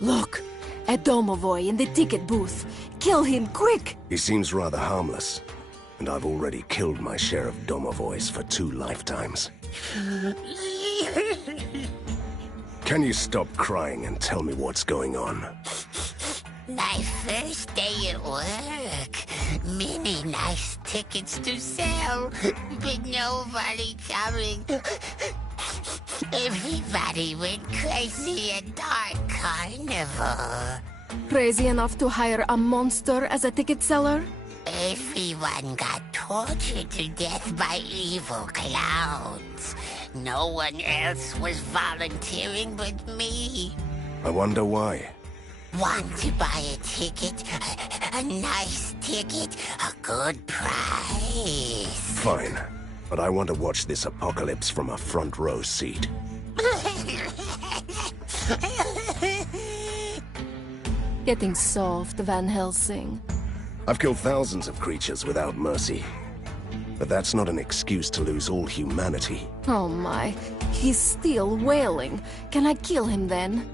Look, a domovoi in the ticket booth. Kill him, quick! He seems rather harmless, and I've already killed my share of domovois for 2 lifetimes. Can you stop crying and tell me what's going on? My first day at work. Many nice tickets to sell, but nobody coming. Everybody went crazy at Dark Carnival. Crazy enough to hire a monster as a ticket seller? Everyone got tortured to death by evil clowns. No one else was volunteering but me. I wonder why. Want to buy a ticket? A nice ticket? A good price? Fine, but I want to watch this apocalypse from a front row seat. Getting soft, Van Helsing. I've killed thousands of creatures without mercy. But that's not an excuse to lose all humanity. Oh my, he's still wailing. Can I kill him then?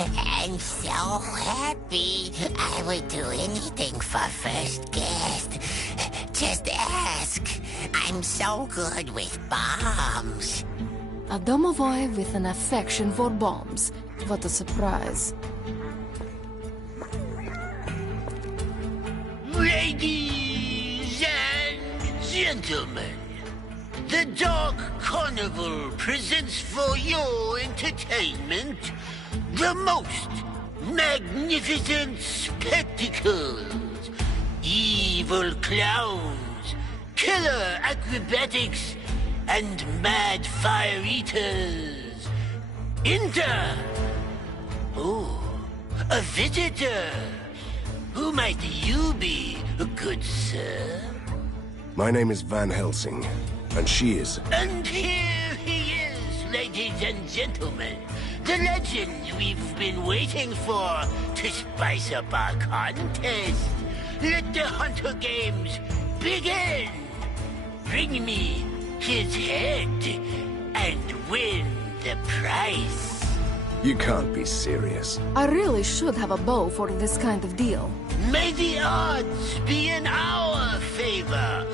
I'm so happy. I would do anything for first guest. Just ask. I'm so good with bombs. A domovoi with an affection for bombs. What a surprise. Ladies and gentlemen, the Dark Carnival presents for your entertainment the most magnificent spectacles, evil clowns, killer acrobatics, and mad fire eaters. Enter! Oh, a visitor. Who might you be, good sir? My name is Van Helsing, and she is... And here he is, ladies and gentlemen. The legend we've been waiting for to spice up our contest. Let the Hunter Games begin. Bring me his head and win the prize. You can't be serious. I really should have a bow for this kind of deal. May the odds be in our favor.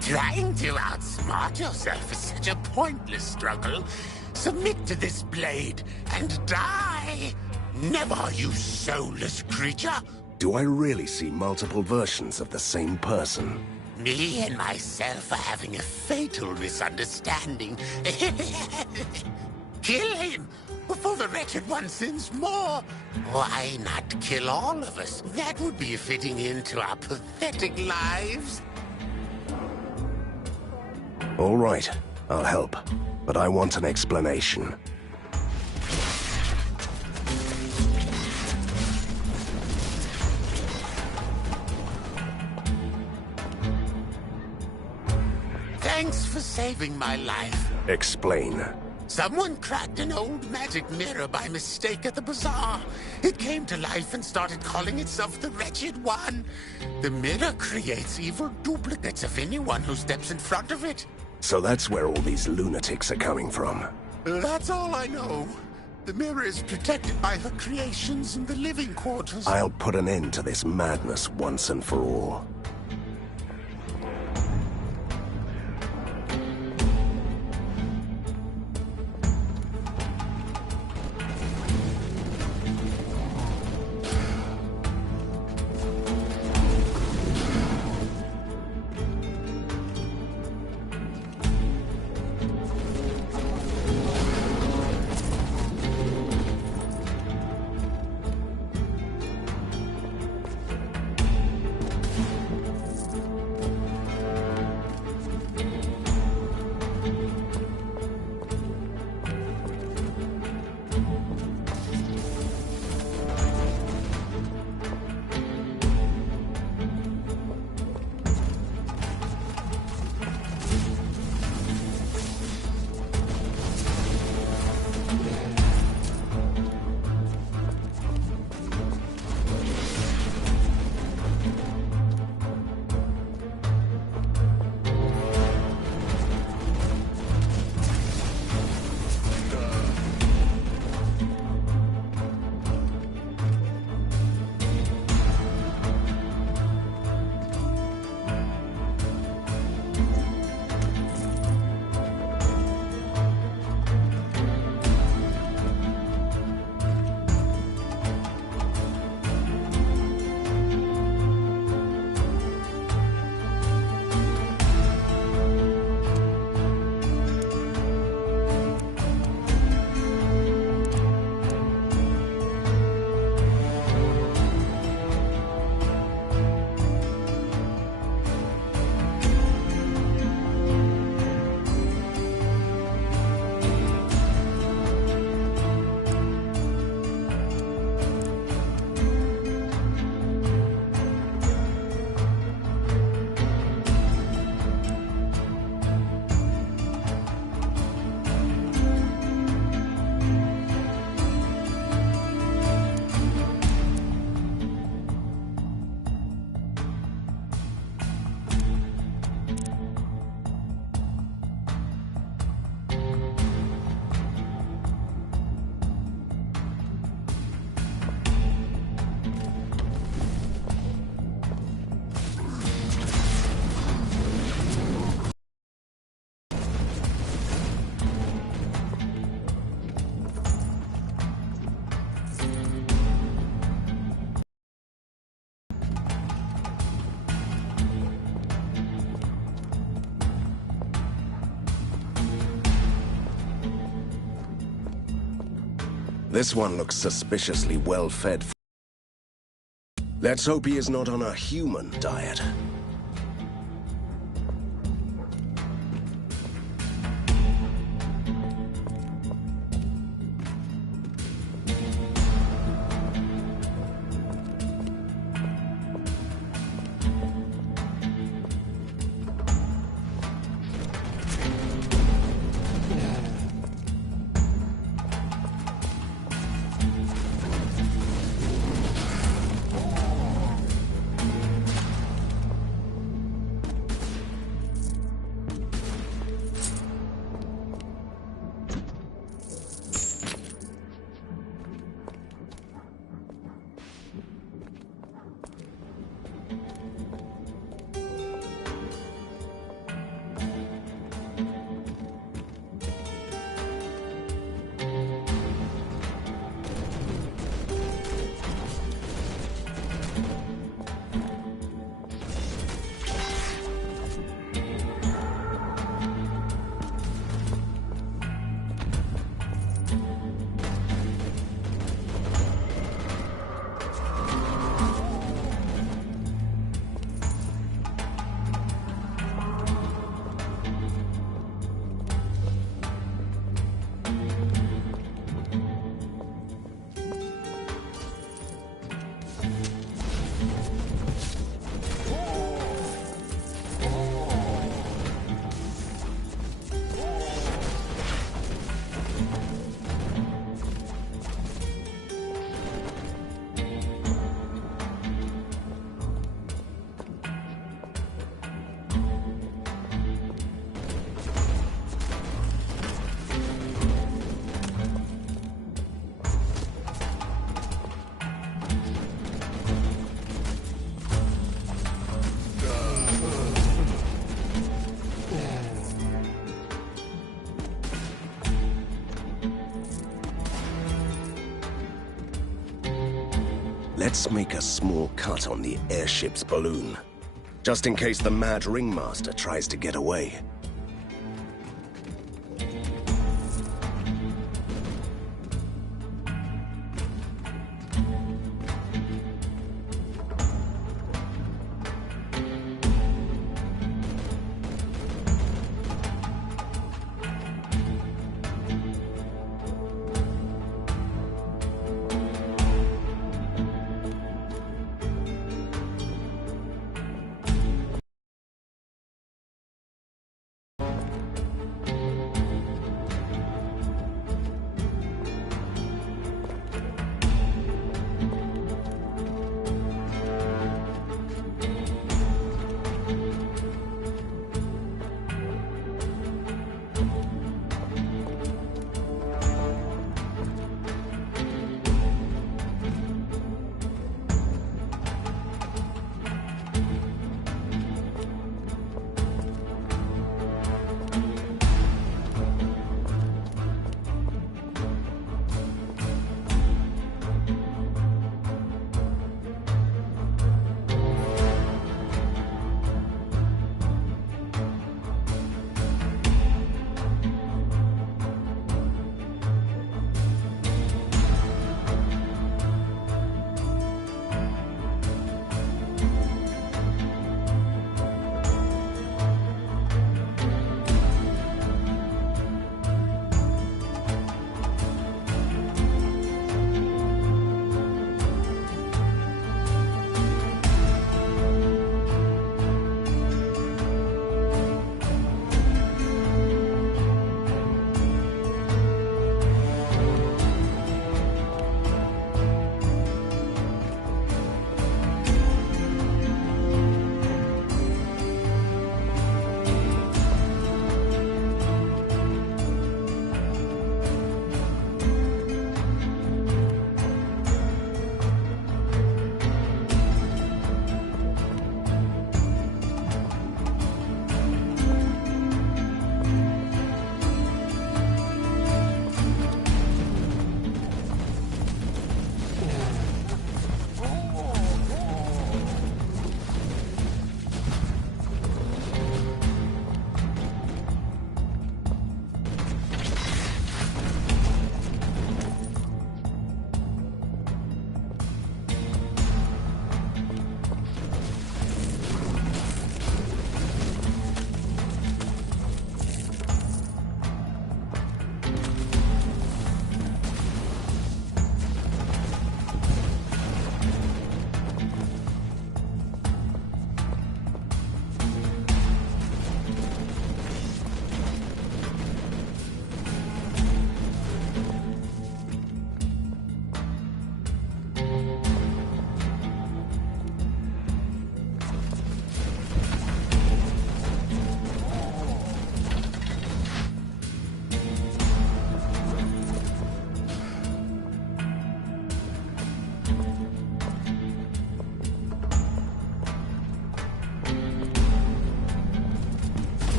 Trying to outsmart yourself is such a pointless struggle. Submit to this blade and die! Never, you soulless creature! Do I really see multiple versions of the same person? Me and myself are having a fatal misunderstanding. Kill him before the wretched one sins more. Why not kill all of us? That would be a fitting end to our pathetic lives. All right, I'll help. But I want an explanation. Thanks for saving my life. Explain. Someone cracked an old magic mirror by mistake at the bazaar. It came to life and started calling itself the Wretched One. The mirror creates evil duplicates of anyone who steps in front of it. So that's where all these lunatics are coming from. That's all I know. The mirror is protected by her creations in the living quarters. I'll put an end to this madness once and for all. This one looks suspiciously well-fed. Let's hope he is not on a human diet. Let's make a small cut on the airship's balloon. Just in case the mad ringmaster tries to get away.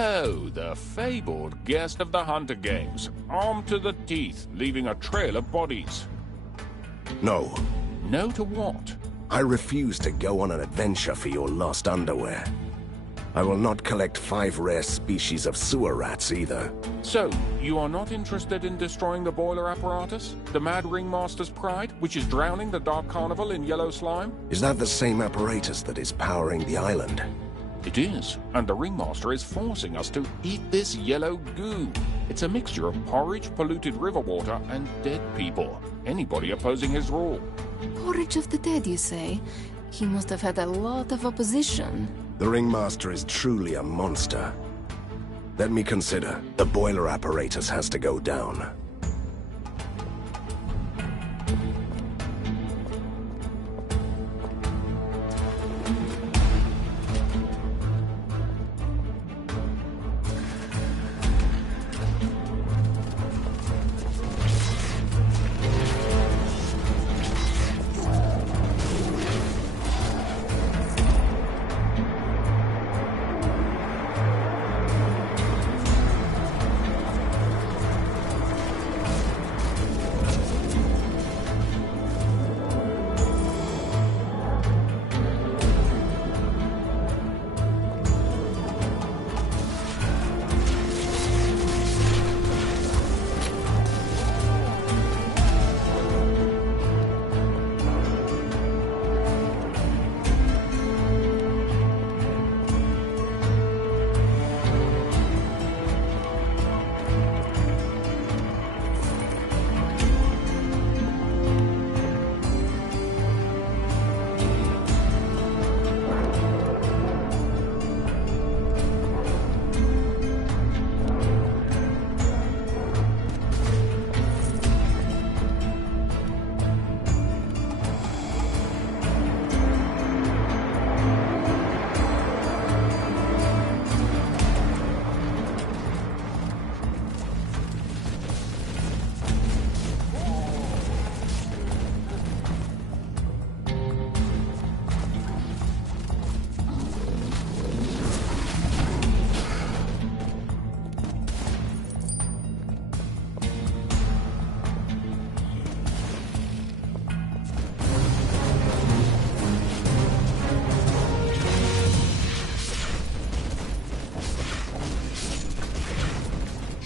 Oh, the fabled guest of the Hunter Games, armed to the teeth, leaving a trail of bodies. No, No to what? I refuse to go on an adventure for your lost underwear. I will not collect 5 rare species of sewer rats either. So, you are not interested in destroying the boiler apparatus? The Mad Ringmaster's pride, which is drowning the Dark Carnival in yellow slime? Is that the same apparatus that is powering the island? It is, and the Ringmaster is forcing us to eat this yellow goo. It's a mixture of porridge, polluted river water, and dead people. Anybody opposing his rule. Porridge of the dead, you say? He must have had a lot of opposition. The Ringmaster is truly a monster. Let me consider. The boiler apparatus has to go down.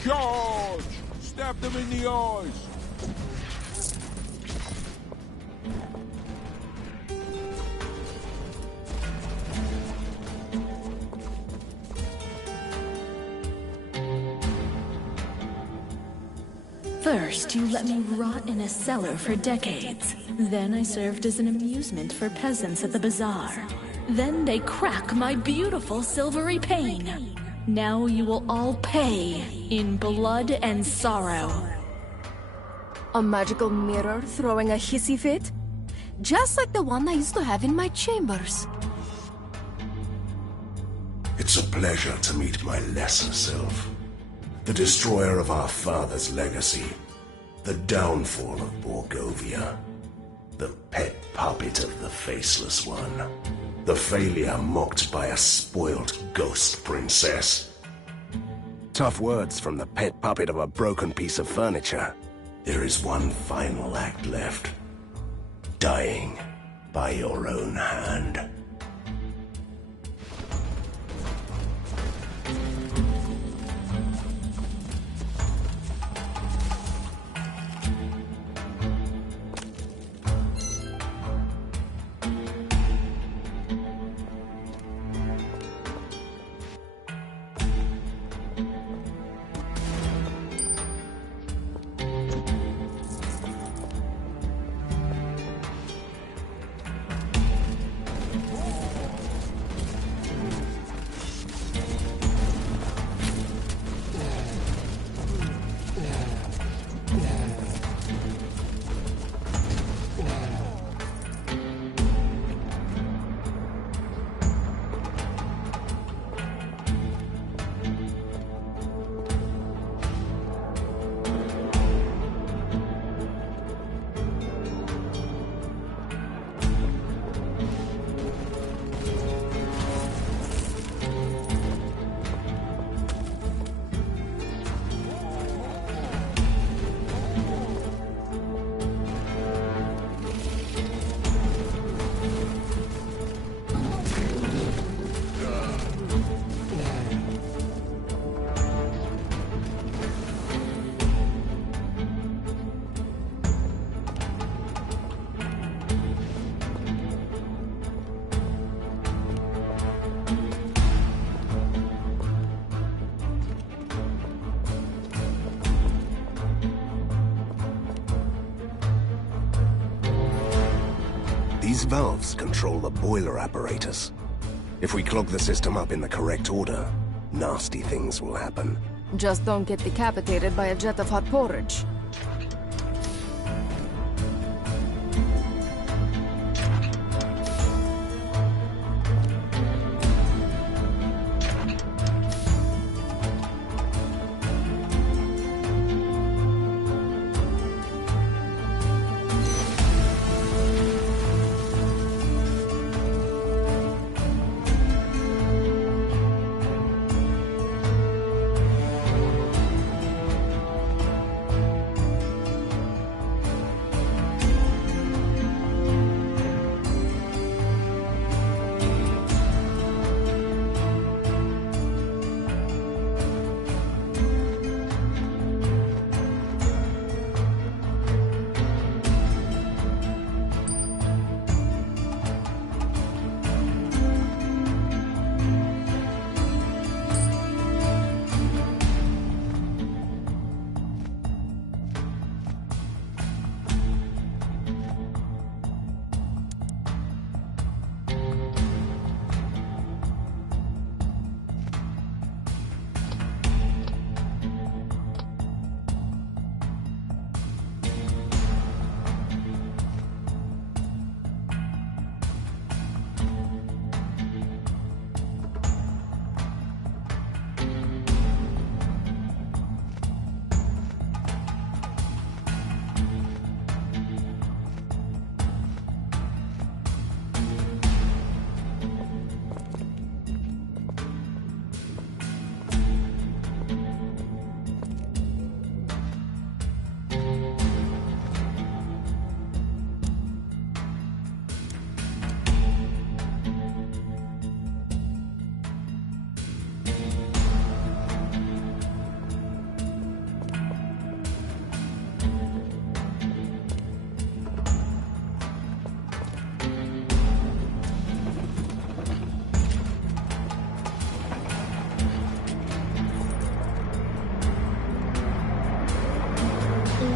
Charge! Stab them in the eyes! First, you let me rot in a cellar for decades. Then I served as an amusement for peasants at the bazaar. Then they crack my beautiful silvery pane. Now you will all pay in blood and sorrow. A magical mirror throwing a hissy fit? Just like the one I used to have in my chambers. It's a pleasure to meet my lesser self. The destroyer of our father's legacy. The downfall of Borgovia. The pet puppet of the Faceless One. The failure mocked by a spoiled ghost princess. Tough words from the pet puppet of a broken piece of furniture. There is one final act left. Dying by your own hand. These valves control the boiler apparatus. If we clog the system up in the correct order, nasty things will happen. Just don't get decapitated by a jet of hot porridge.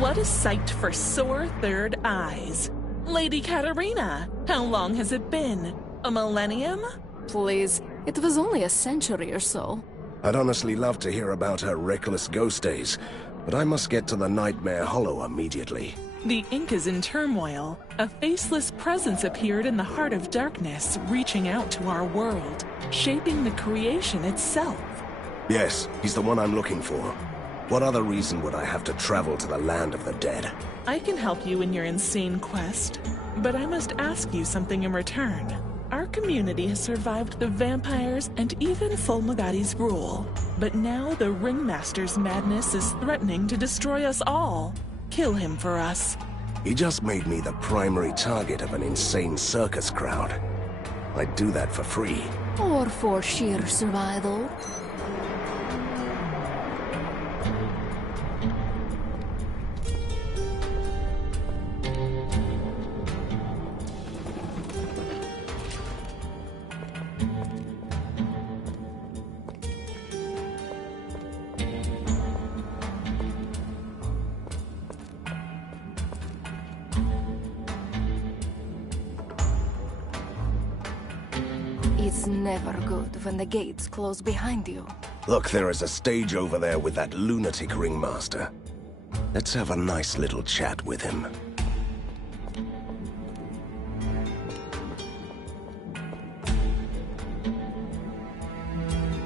What a sight for sore third eyes. Lady Katarina, how long has it been? A millennium? Please, it was only a century or so. I'd honestly love to hear about her reckless ghost days, but I must get to the Nightmare Hollow immediately. The ink is in turmoil. A faceless presence appeared in the heart of darkness, reaching out to our world, shaping the creation itself. Yes, he's the one I'm looking for. What other reason would I have to travel to the land of the dead? I can help you in your insane quest, but I must ask you something in return. Our community has survived the vampires and even Fulmagati's rule, but now the Ringmaster's madness is threatening to destroy us all. Kill him for us. He just made me the primary target of an insane circus crowd. I'd do that for free. Or for sheer survival. It's never good when the gates close behind you. Look, there is a stage over there with that lunatic ringmaster. Let's have a nice little chat with him.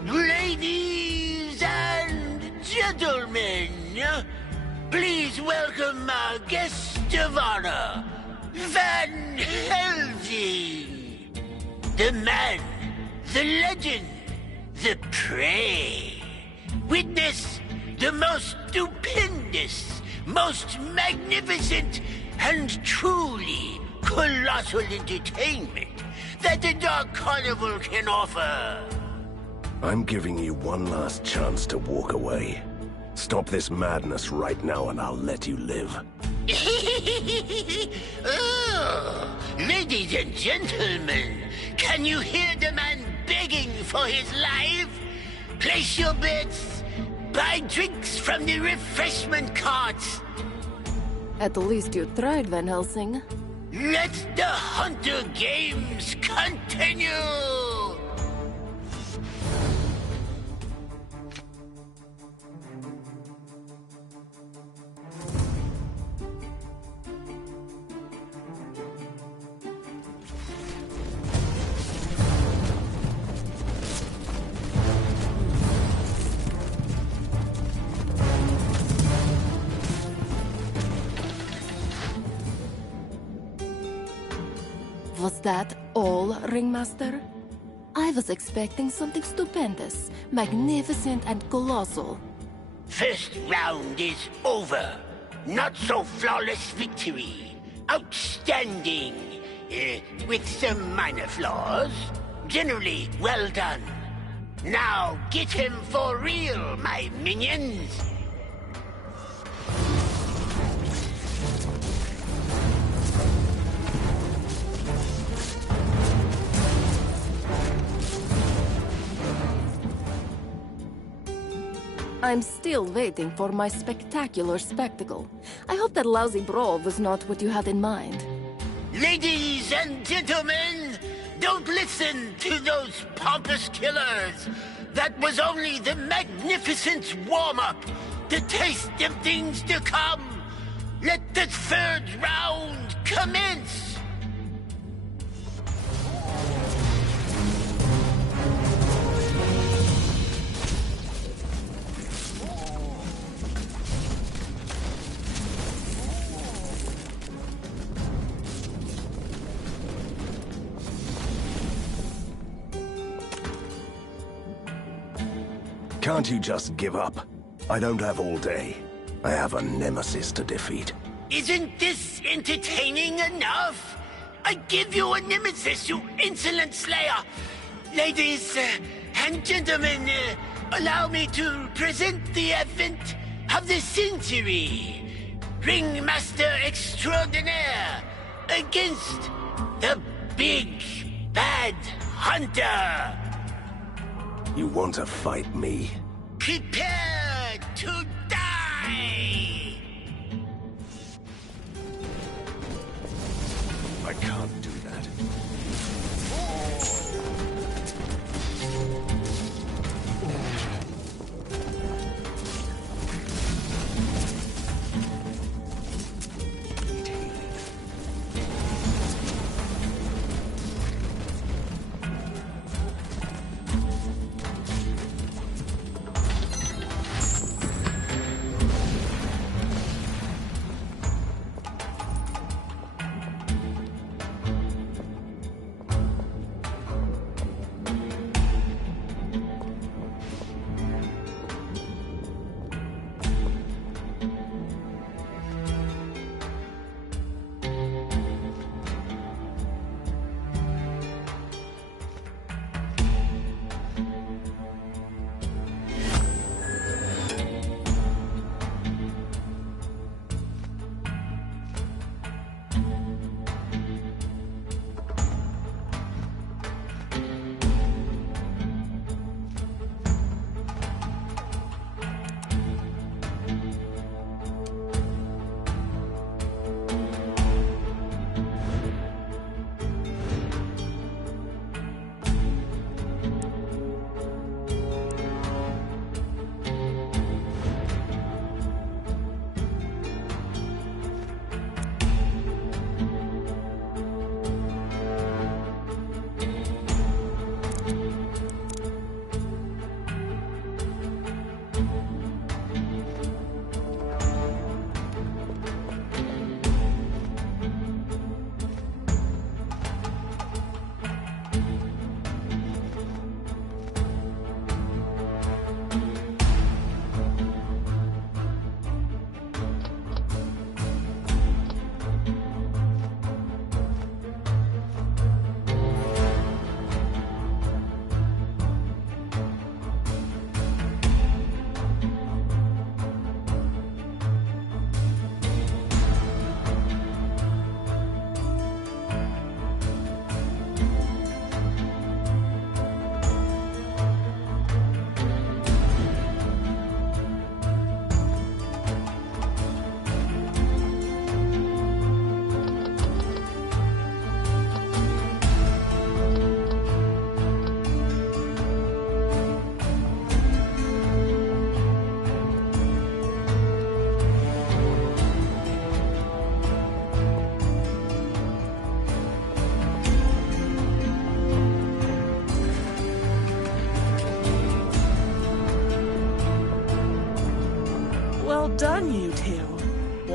Ladies and gentlemen, please welcome our guest of honor, Van Helsing. The man, the legend, the prey. Witness the most stupendous, most magnificent, and truly colossal entertainment that the Dark Carnival can offer. I'm giving you one last chance to walk away. Stop this madness right now and I'll let you live. Oh, ladies and gentlemen, can you hear the man begging for his life? Place your bets, buy drinks from the refreshment carts. At least you tried, Van Helsing. Let the Hunter Games continue! Was that all, Ringmaster? I was expecting something stupendous, magnificent and colossal. First round is over. Not so flawless victory. Outstanding. With some minor flaws. Generally well done. Now get him for real, my minions. I'm still waiting for my spectacular spectacle. I hope that lousy brawl was not what you had in mind. Ladies and gentlemen, don't listen to those pompous killers. That was only the magnificent warm-up to taste them things to come. Let the third round commence. Can't you just give up? I don't have all day. I have a nemesis to defeat. Isn't this entertaining enough? I give you a nemesis, you insolent slayer! Ladies and gentlemen, allow me to present the event of the century. Ringmaster Extraordinaire against the Big Bad Hunter. You want to fight me? Prepare to die! I can't do that.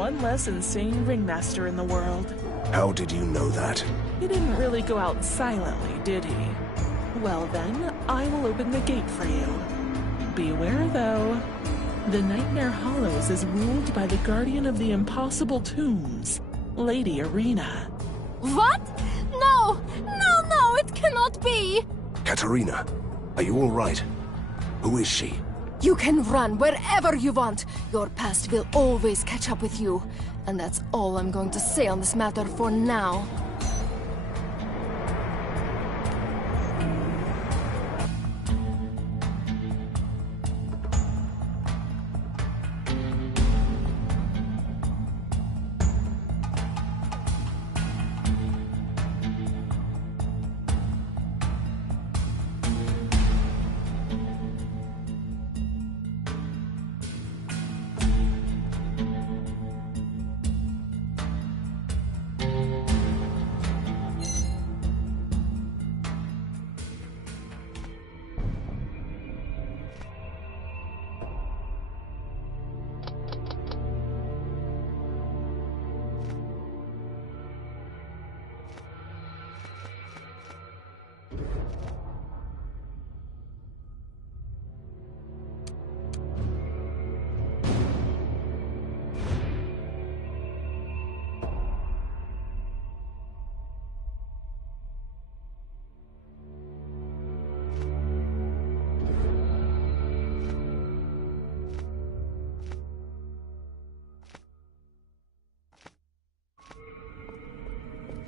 one less insane ringmaster in the world. How did you know that? He didn't really go out silently, did he? Well then, I will open the gate for you. Beware though. The Nightmare Hollows is ruled by the guardian of the impossible tombs, Lady Irina. What? No! No, no, it cannot be! Katerina, are you all right? Who is she? You can run wherever you want. Your past will always catch up with you. And that's all I'm going to say on this matter for now.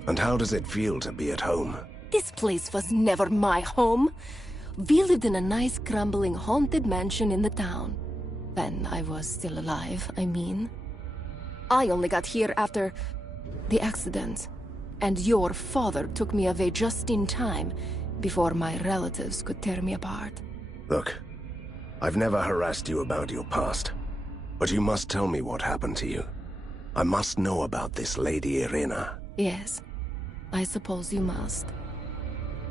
And how does it feel to be at home? This place was never my home. We lived in a nice, crumbling, haunted mansion in the town. When I was still alive, I mean. I only got here after the accident. And your father took me away just in time, before my relatives could tear me apart. Look, I've never harassed you about your past. But you must tell me what happened to you. I must know about this Lady Irina. Yes, I suppose you must.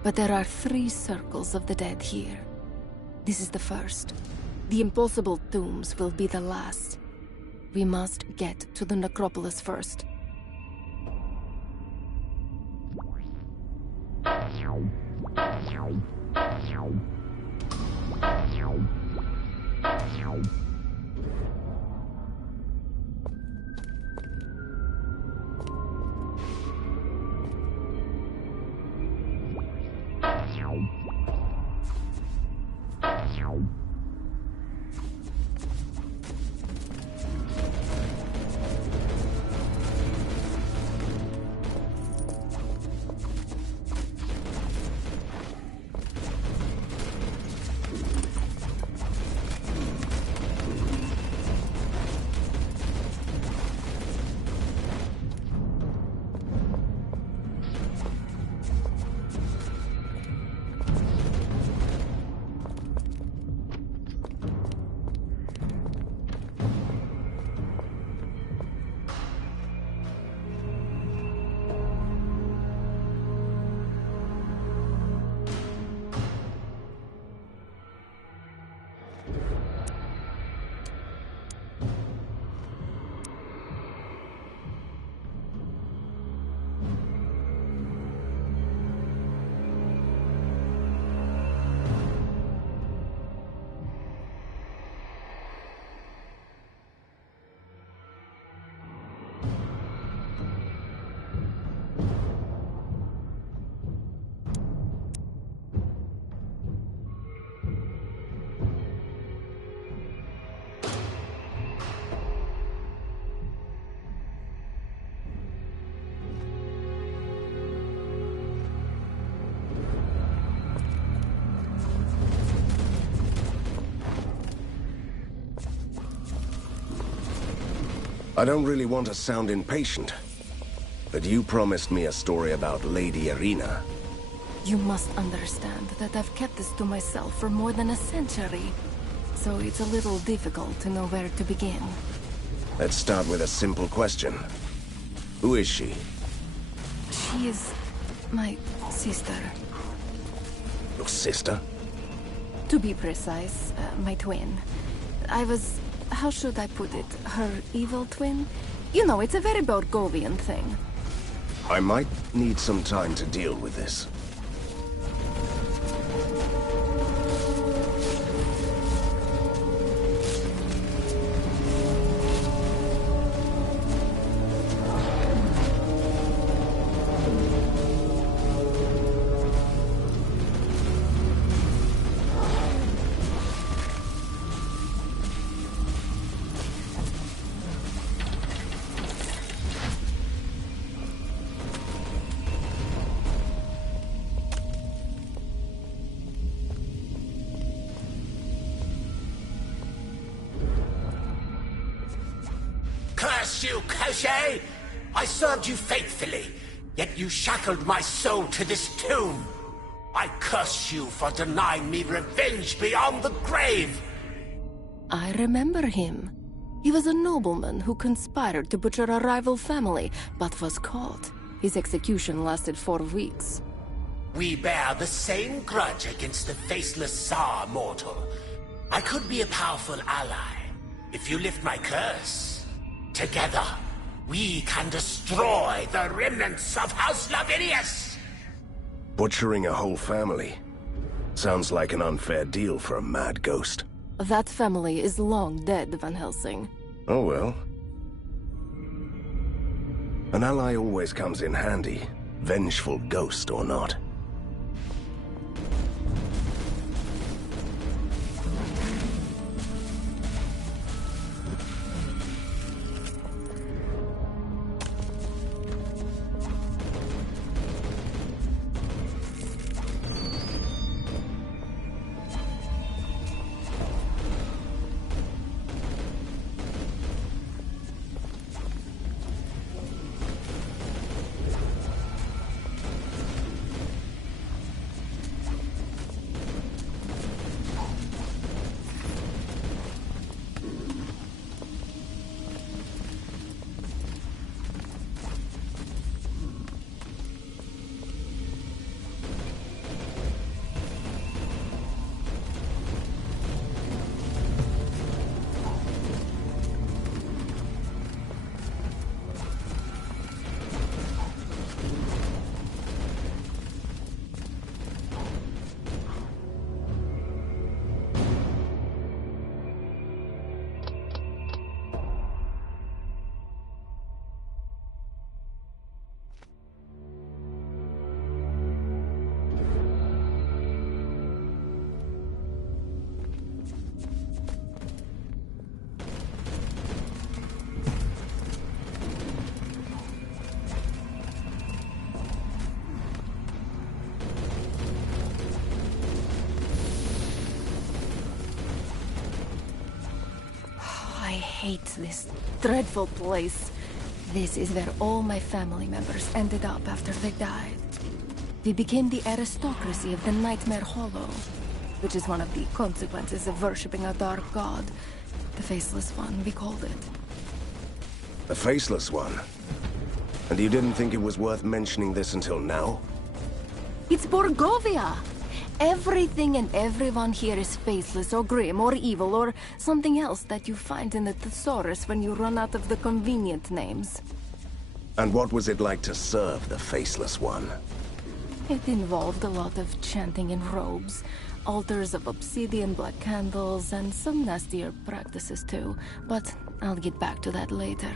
But there are 3 circles of the dead here. This is the first. The impossible tombs will be the last. We must get to the necropolis first. I don't really want to sound impatient, but you promised me a story about Lady Irina. You must understand that I've kept this to myself for more than a century. So it's a little difficult to know where to begin. Let's start with a simple question. Who is she? She is my sister. Your sister? To be precise, my twin. I was... how should I put it? Her evil twin? You know, it's a very Borgovian thing. I might need some time to deal with this. Curse you, Koshe! I served you faithfully, yet you shackled my soul to this tomb. I curse you for denying me revenge beyond the grave! I remember him. He was a nobleman who conspired to butcher a rival family, but was caught. His execution lasted 4 weeks. We bear the same grudge against the faceless Tsar, mortal. I could be a powerful ally if you lift my curse. Together, we can destroy the remnants of House Lavinius! Butchering a whole family. Sounds like an unfair deal for a mad ghost. That family is long dead, Van Helsing. Oh well. An ally always comes in handy, vengeful ghost or not. I hate this dreadful place. This is where all my family members ended up after they died. We became the aristocracy of the Nightmare Hollow, which is one of the consequences of worshipping a dark god. The Faceless One, we called it. The Faceless One? And you didn't think it was worth mentioning this until now? It's Borgovia! Everything and everyone here is faceless or grim or evil or something else that you find in the thesaurus when you run out of the convenient names. And what was it like to serve the Faceless One? It involved a lot of chanting in robes, altars of obsidian, black candles, and some nastier practices too. But I'll get back to that later.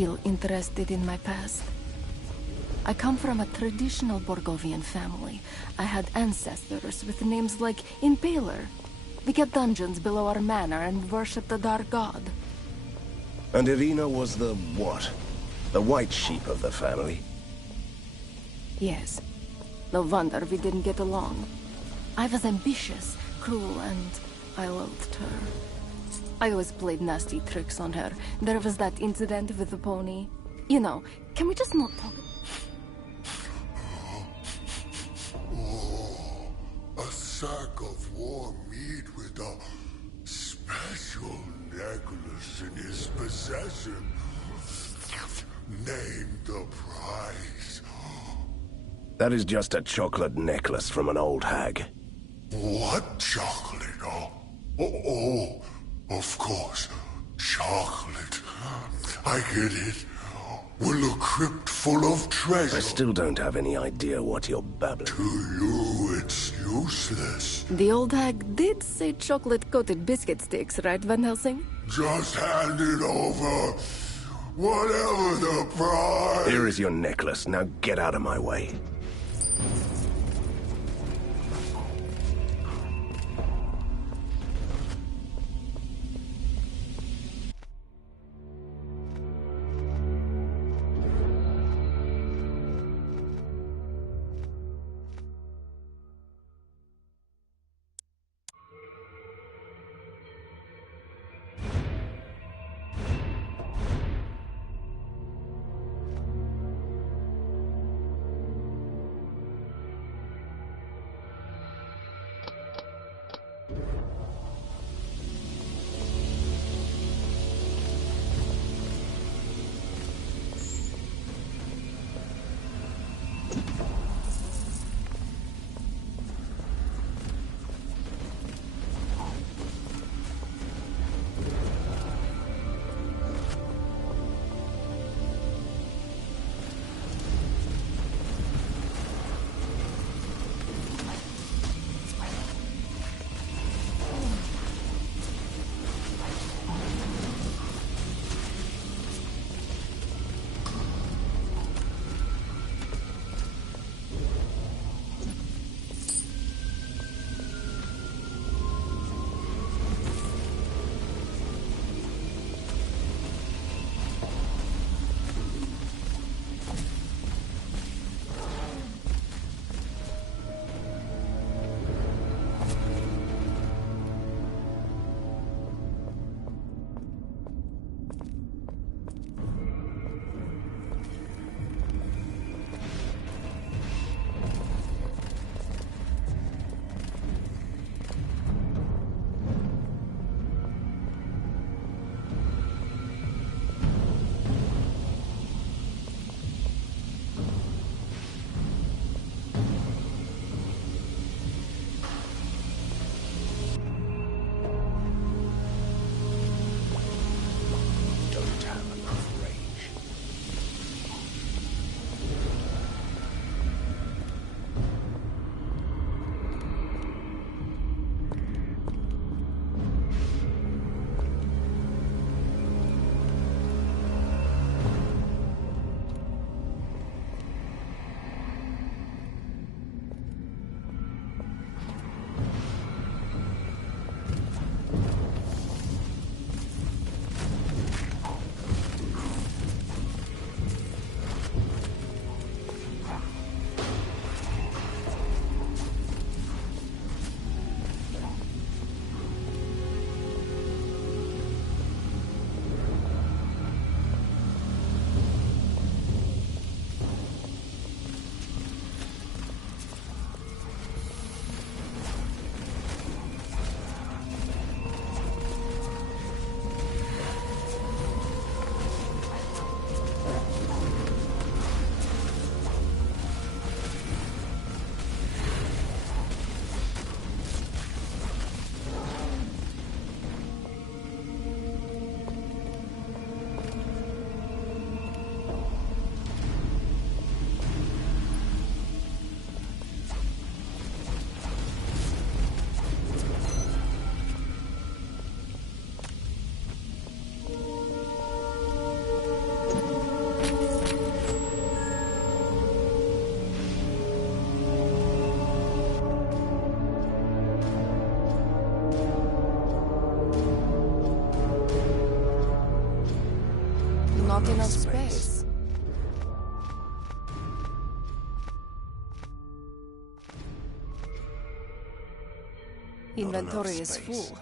still interested in my past. I come from a traditional Borgovian family. I had ancestors with names like Impaler. We kept dungeons below our manor and worshipped the dark god. And Irina was the what? The white sheep of the family? Yes. No wonder we didn't get along. I was ambitious, cruel, and I loathed her. I always played nasty tricks on her. There was that incident with the pony. You know, can we just not talk? A sack of warm meat with a special necklace in his possession. Name the price. That is just a chocolate necklace from an old hag. What chocolate? Oh, of course. Chocolate. I get it. Will a crypt full of treasure. I still don't have any idea what you're babbling. To you, it's useless. The old hag did say chocolate-coated biscuit sticks, right, Van Helsing? Just hand it over. Whatever the price. Here is your necklace. Now get out of my way. enough space. Inventory is full.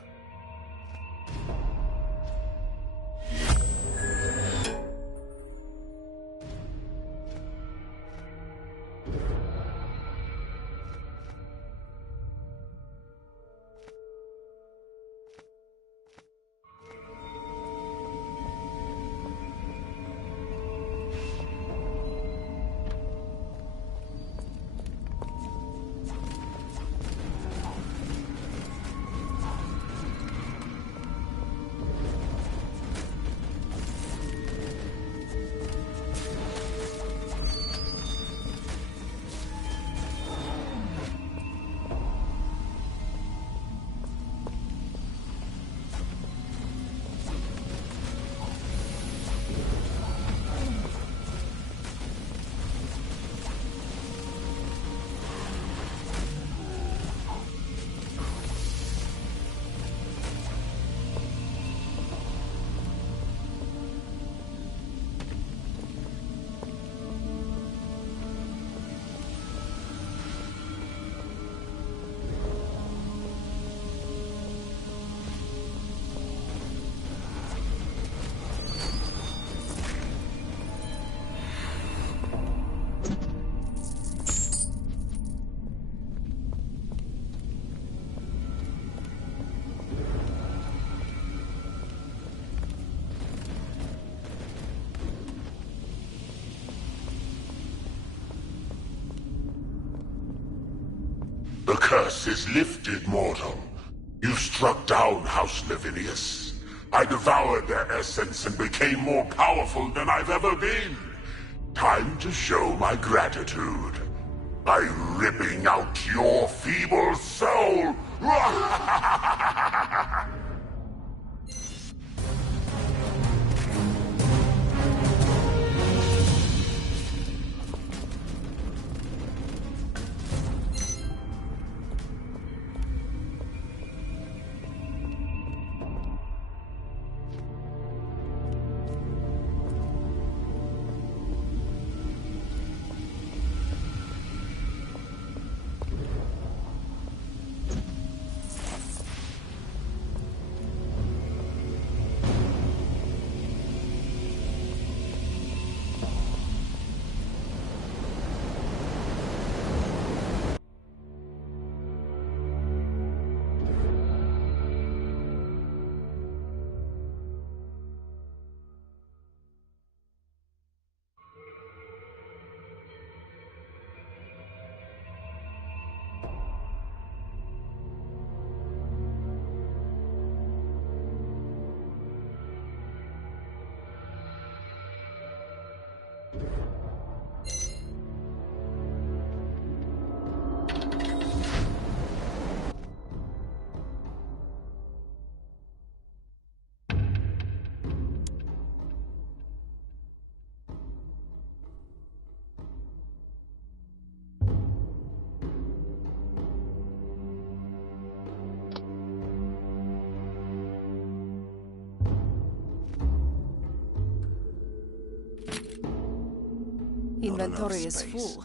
The curse is lifted, mortal. You struck down House Lavinius. I devoured their essence and became more powerful than I've ever been. Time to show my gratitude by ripping out your feeble soul. Inventory is full.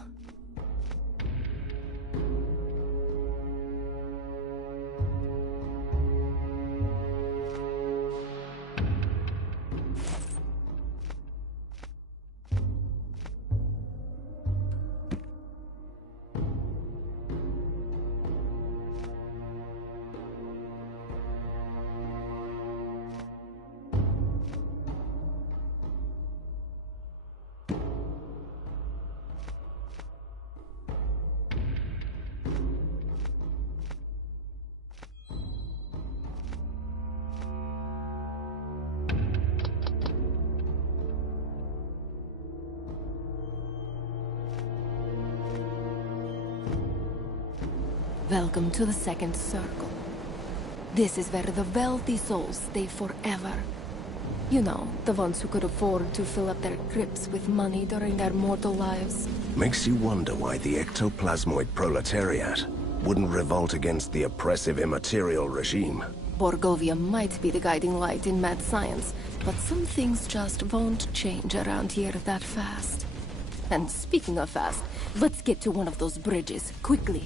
Welcome to the second circle. This is where the wealthy souls stay forever. You know, the ones who could afford to fill up their crypts with money during their mortal lives. Makes you wonder why the ectoplasmoid proletariat wouldn't revolt against the oppressive immaterial regime. Borgovia might be the guiding light in mad science, but some things just won't change around here that fast. And speaking of fast, let's get to one of those bridges, quickly.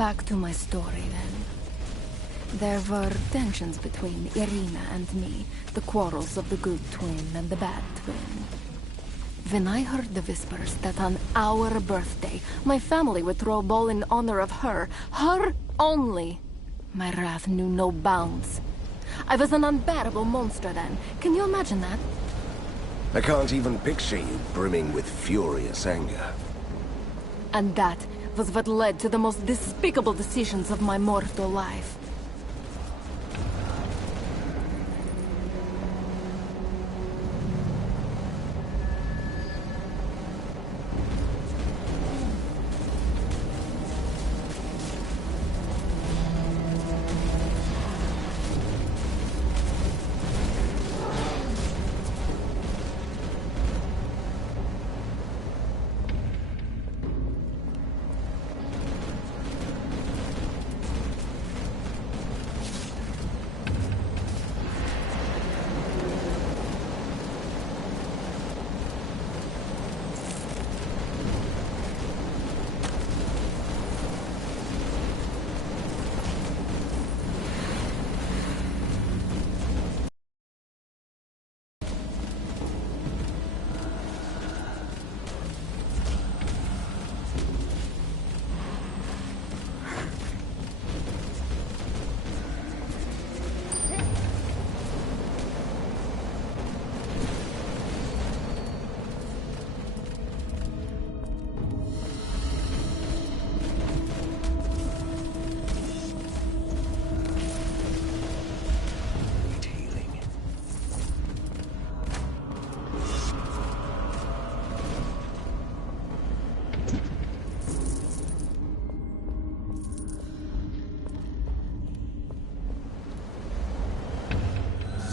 Back to my story, then. There were tensions between Irina and me, the quarrels of the good twin and the bad twin. When I heard the whispers that on our birthday, my family would throw a ball in honor of her only, my wrath knew no bounds. I was an unbearable monster then. Can you imagine that? I can't even picture you brimming with furious anger. And that was what led to the most despicable decisions of my mortal life.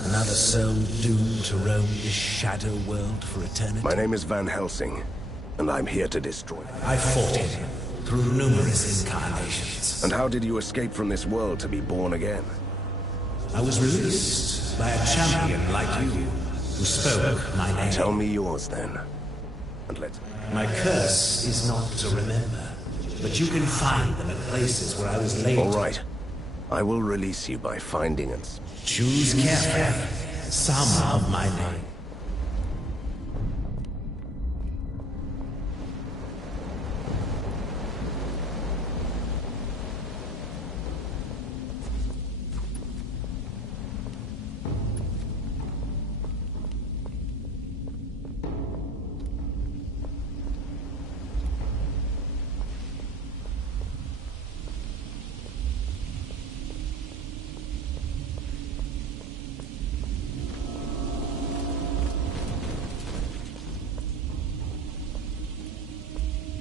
Another soul doomed to roam this shadow world for eternity? My name is Van Helsing, and I'm here to destroy it. I fought it through numerous incarnations. And how did you escape from this world to be born again? I was released by a champion like you, who spoke my name. Tell me yours, then. And let's... My curse is not to remember, but you can find them at places where I was laid. All right. I will release you by finding and... Choose carefully some of my name.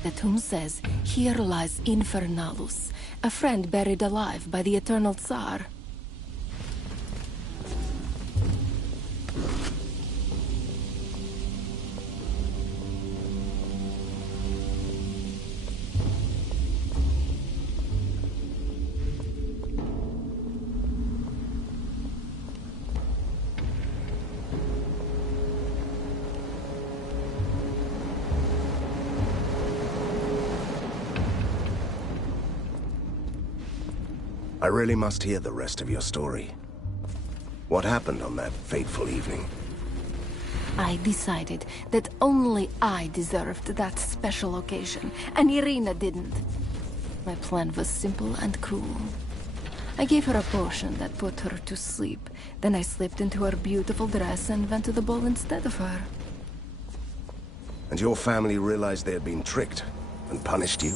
The tomb says, "Here lies Infernalus, a friend buried alive by the Eternal Tsar." I really must hear the rest of your story. What happened on that fateful evening? I decided that only I deserved that special occasion, and Irina didn't. My plan was simple and cool. I gave her a potion that put her to sleep. Then I slipped into her beautiful dress and went to the ball instead of her. And your family realized they had been tricked and punished you?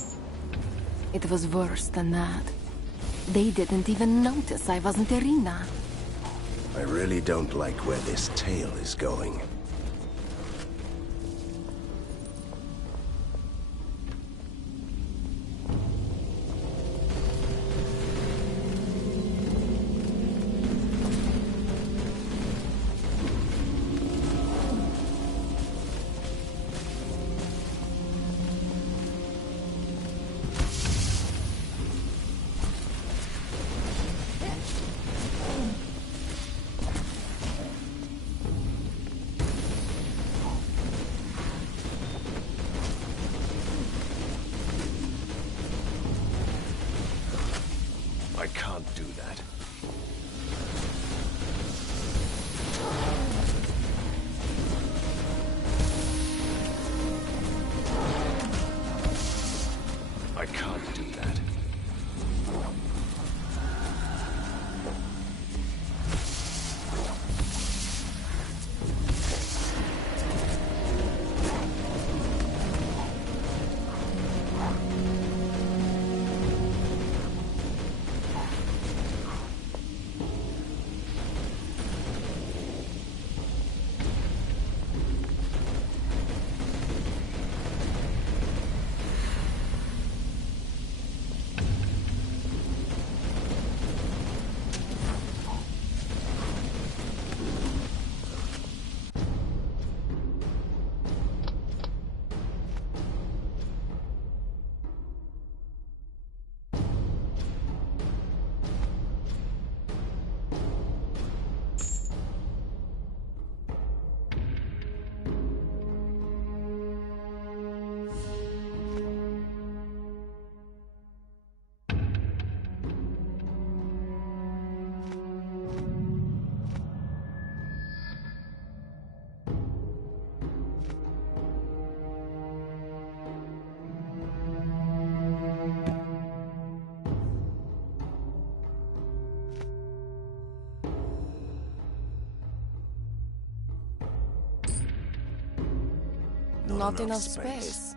It was worse than that. They didn't even notice I wasn't Irina. I really don't like where this tale is going. do that. I can't do that. Not enough space.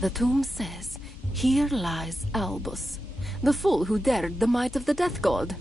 The tomb says, "Here lies Albus, the fool who dared the might of the Death God."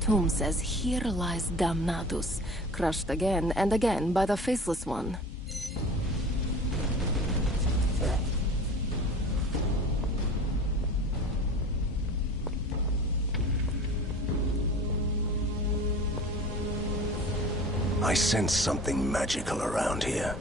tomb says, "Here lies Damnatus," crushed again and again by the Faceless One. I sense something magical around here.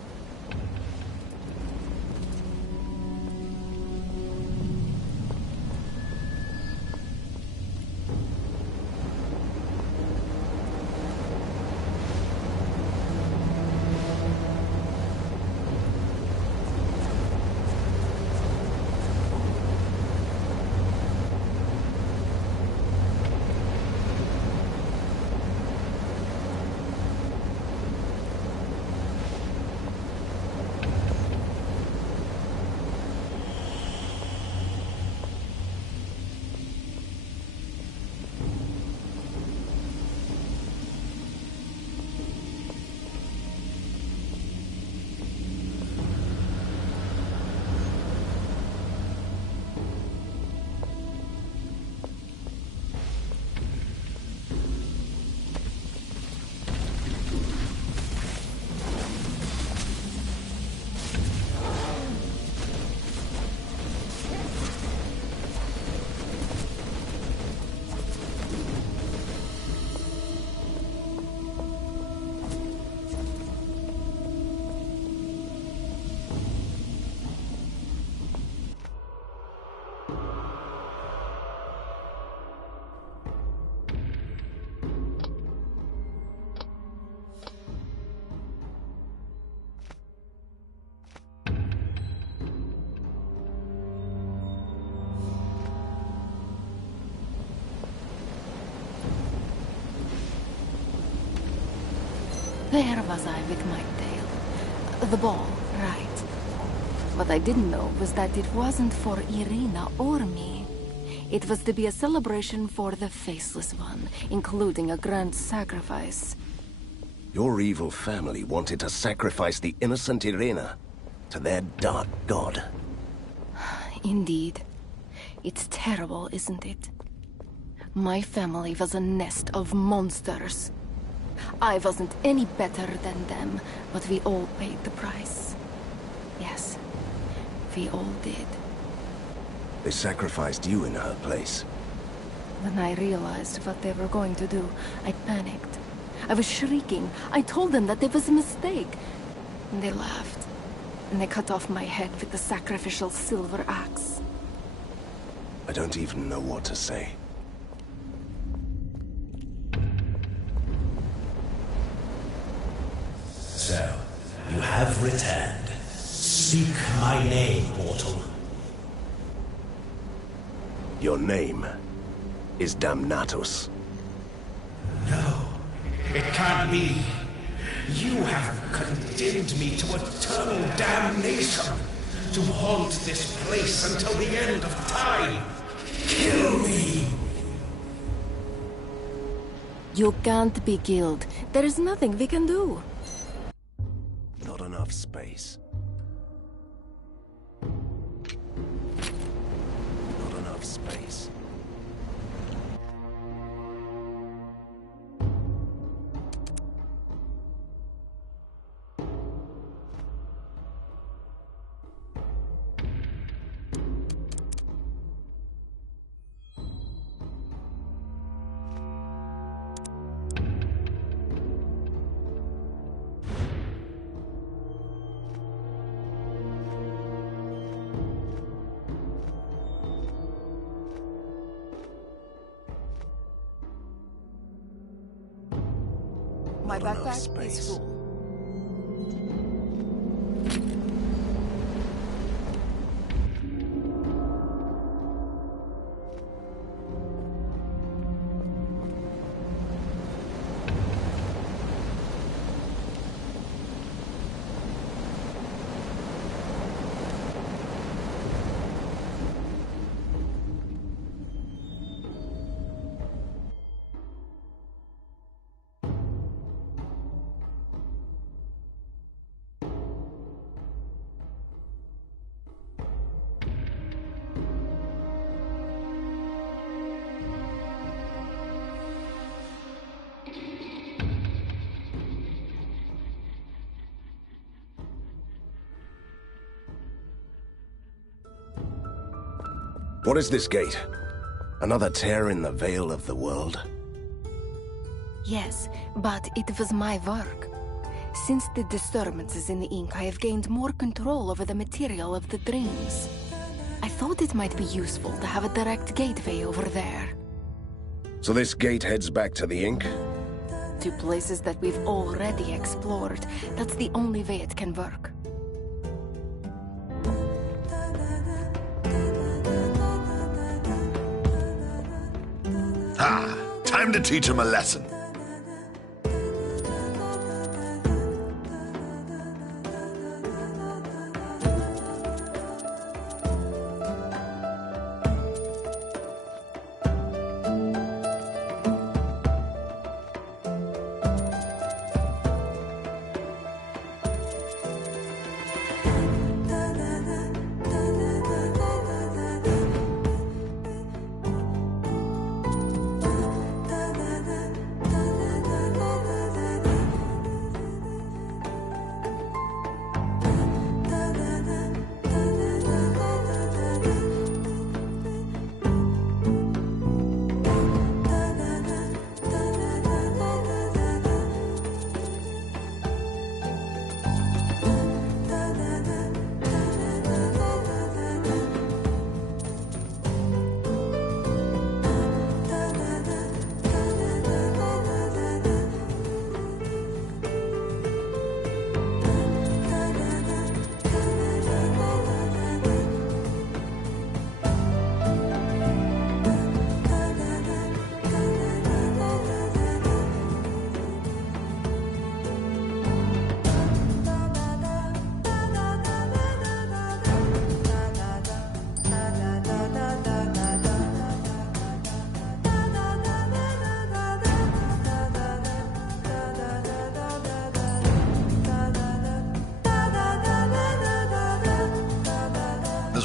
There was I with my tail. The ball, right. What I didn't know was that it wasn't for Irina or me. It was to be a celebration for the Faceless One, including a grand sacrifice. Your evil family wanted to sacrifice the innocent Irina to their dark god. Indeed. It's terrible, isn't it? My family was a nest of monsters. I wasn't any better than them, but we all paid the price. Yes, we all did. They sacrificed you in her place. When I realized what they were going to do, I panicked. I was shrieking. I told them that it was a mistake. And they laughed. And they cut off my head with the sacrificial silver axe. I don't even know what to say. So, you have returned. Speak my name, mortal. Your name is Damnatus. No, it can't be. You have condemned me to eternal damnation, to haunt this place until the end of time. Kill me! You can't be killed. There is nothing we can do. Not enough space. Not enough space. My Not enough backpack is space. full. What is this gate? Another tear in the veil of the world? Yes, but it was my work. Since the disturbances in the ink, I have gained more control over the material of the dreams. I thought it might be useful to have a direct gateway over there. So this gate heads back to the ink? To places that we've already explored. That's the only way it can work. Ha! Time to teach him a lesson.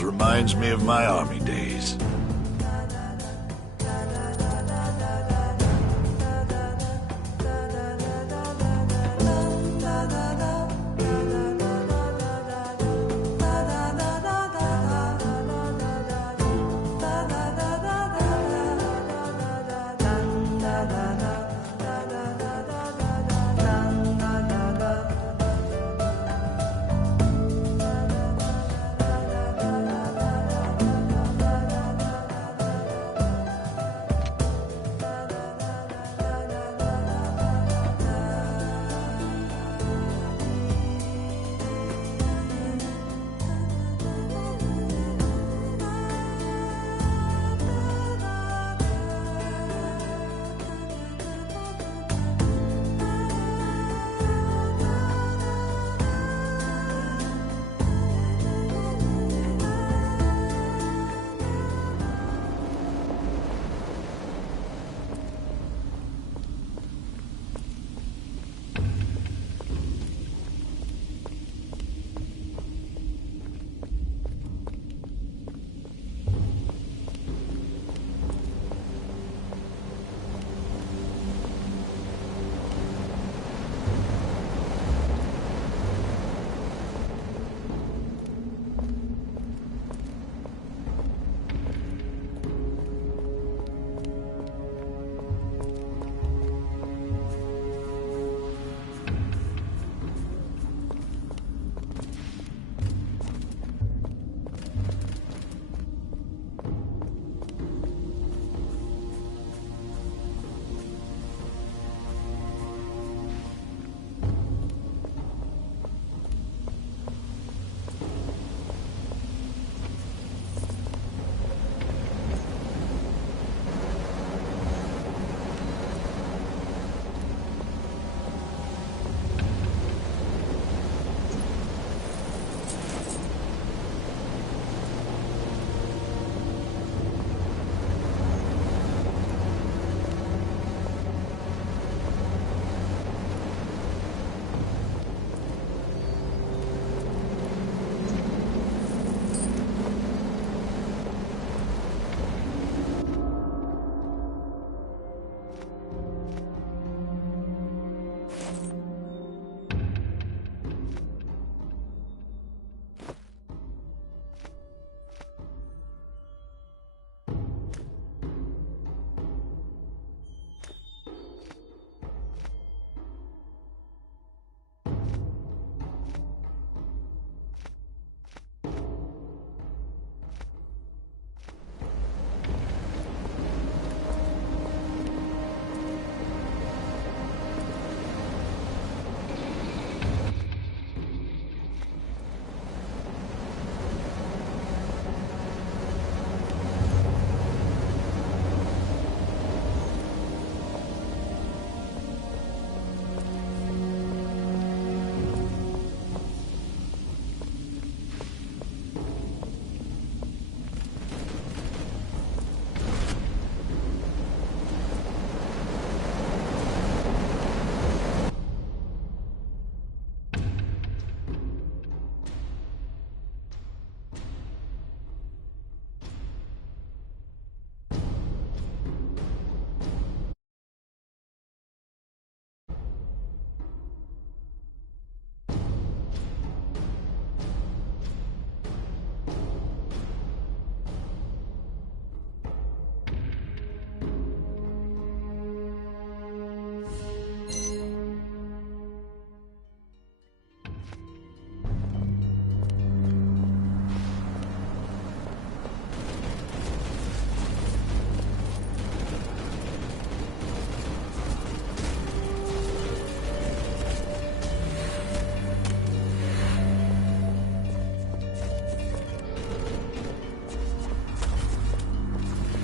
Reminds me of my army days.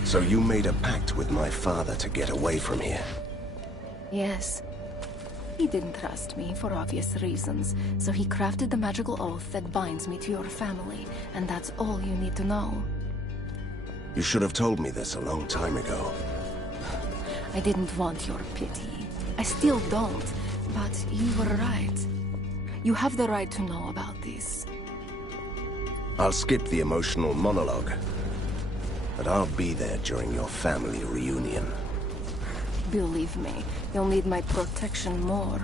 So you made a pact with my father to get away from here? Yes. He didn't trust me for obvious reasons, so he crafted the magical oath that binds me to your family, and that's all you need to know. You should have told me this a long time ago. I didn't want your pity. I still don't, but you were right. You have the right to know about this. I'll skip the emotional monologue, but I'll be there during your family reunion. Believe me, you'll need my protection more.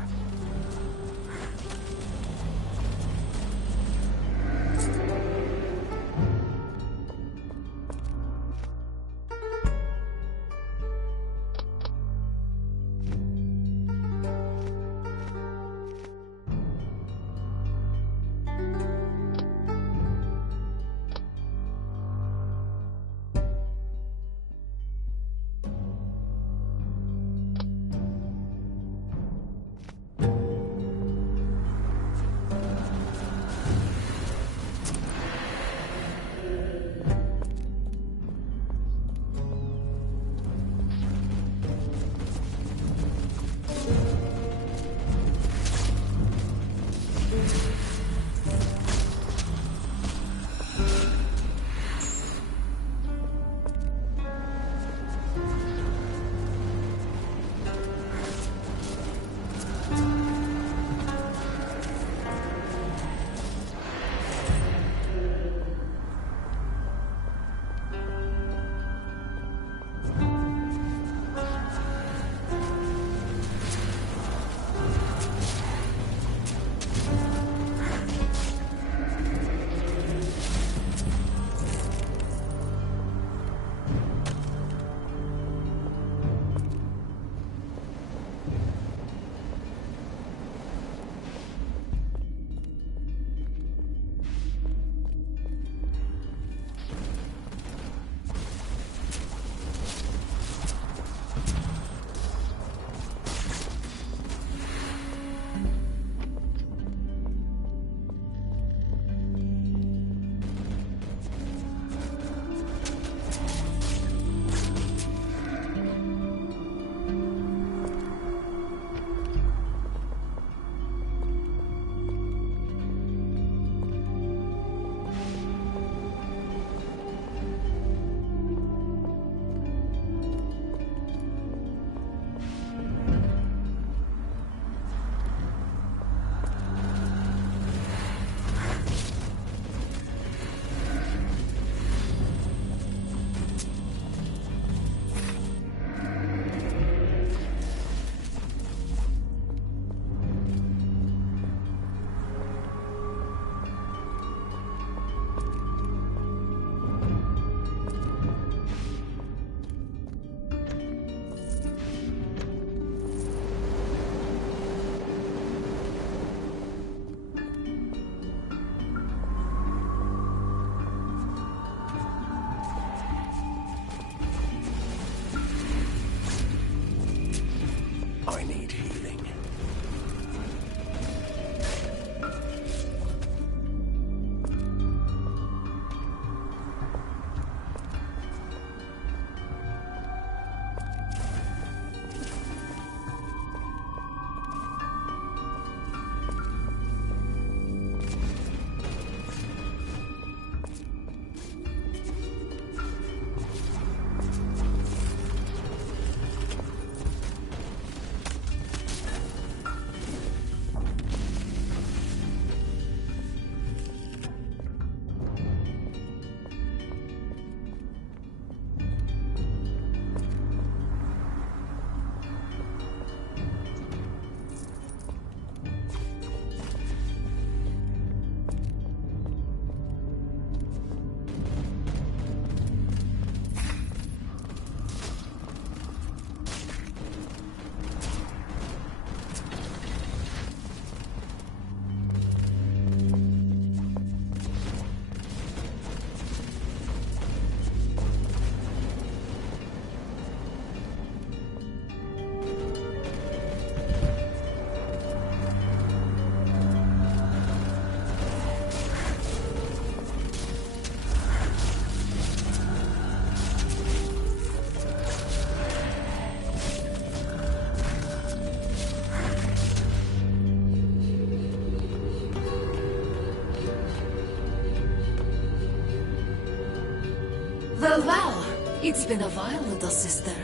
Well, well, it's been a while, little sister.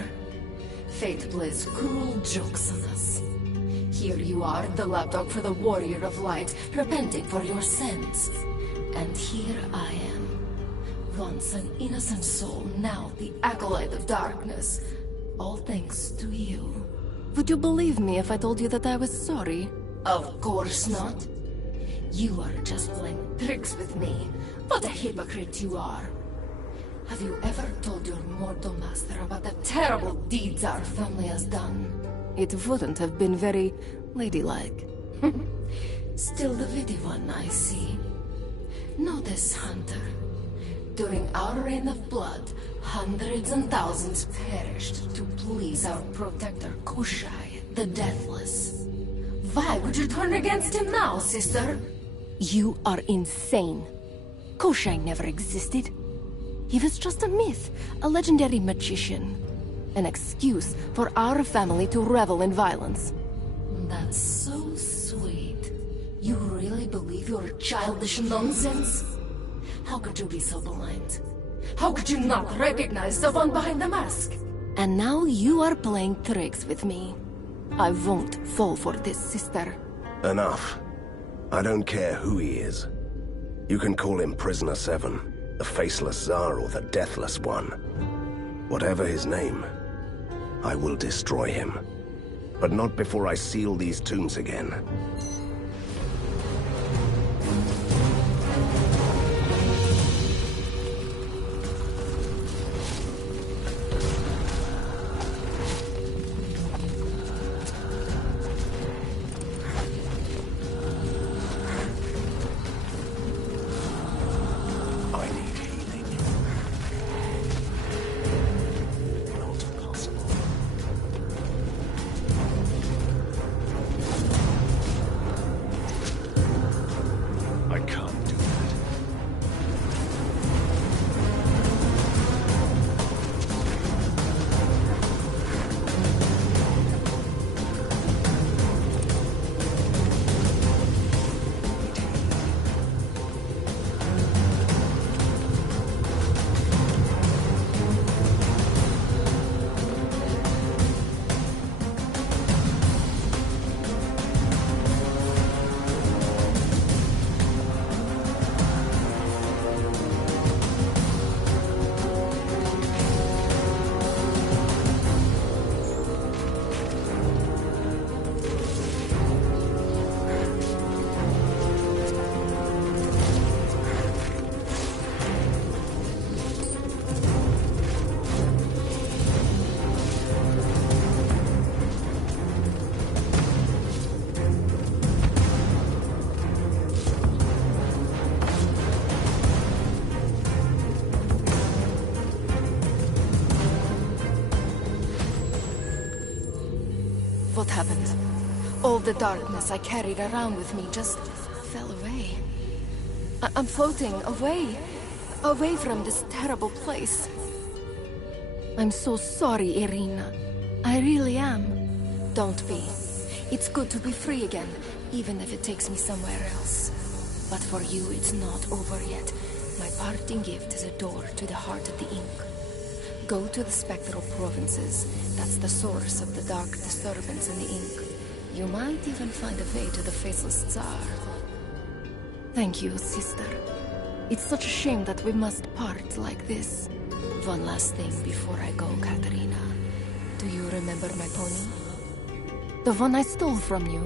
Fate plays cruel jokes on us. Here you are, the lapdog for the Warrior of Light, repenting for your sins. And here I am. Once an innocent soul, now the acolyte of darkness. All thanks to you. Would you believe me if I told you that I was sorry? Of course not. You are just playing tricks with me. What a hypocrite you are. Have you ever told your mortal master about the terrible deeds our family has done? It wouldn't have been very ladylike. Still the witty one, I see. Know this, Hunter. During our reign of blood, hundreds and thousands perished to please our protector Kushai, the Deathless. Why would you turn against him now, sister? You are insane. Kushai never existed. He was just a myth, a legendary magician. An excuse for our family to revel in violence. That's so sweet. You really believe your childish nonsense? How could you be so blind? How could you not recognize the one behind the mask? And now you are playing tricks with me. I won't fall for this, sister. Enough. I don't care who he is. You can call him Prisoner 7, the Faceless Tsar, or the Deathless One. Whatever his name, I will destroy him. But not before I seal these tombs again. What happened? All the darkness I carried around with me just fell away. I'm floating away from this terrible place. I'm so sorry, Irina. I really am. Don't be. It's good to be free again, even if it takes me somewhere else. But for you, it's not over yet. My parting gift is a door to the heart of the ink. Go to the spectral provinces. That's the source of the dark disturbance in the ink. You might even find a way to the Faceless Tsar. Thank you, sister. It's such a shame that we must part like this. One last thing before I go, Katerina. Do you remember my pony? The one I stole from you?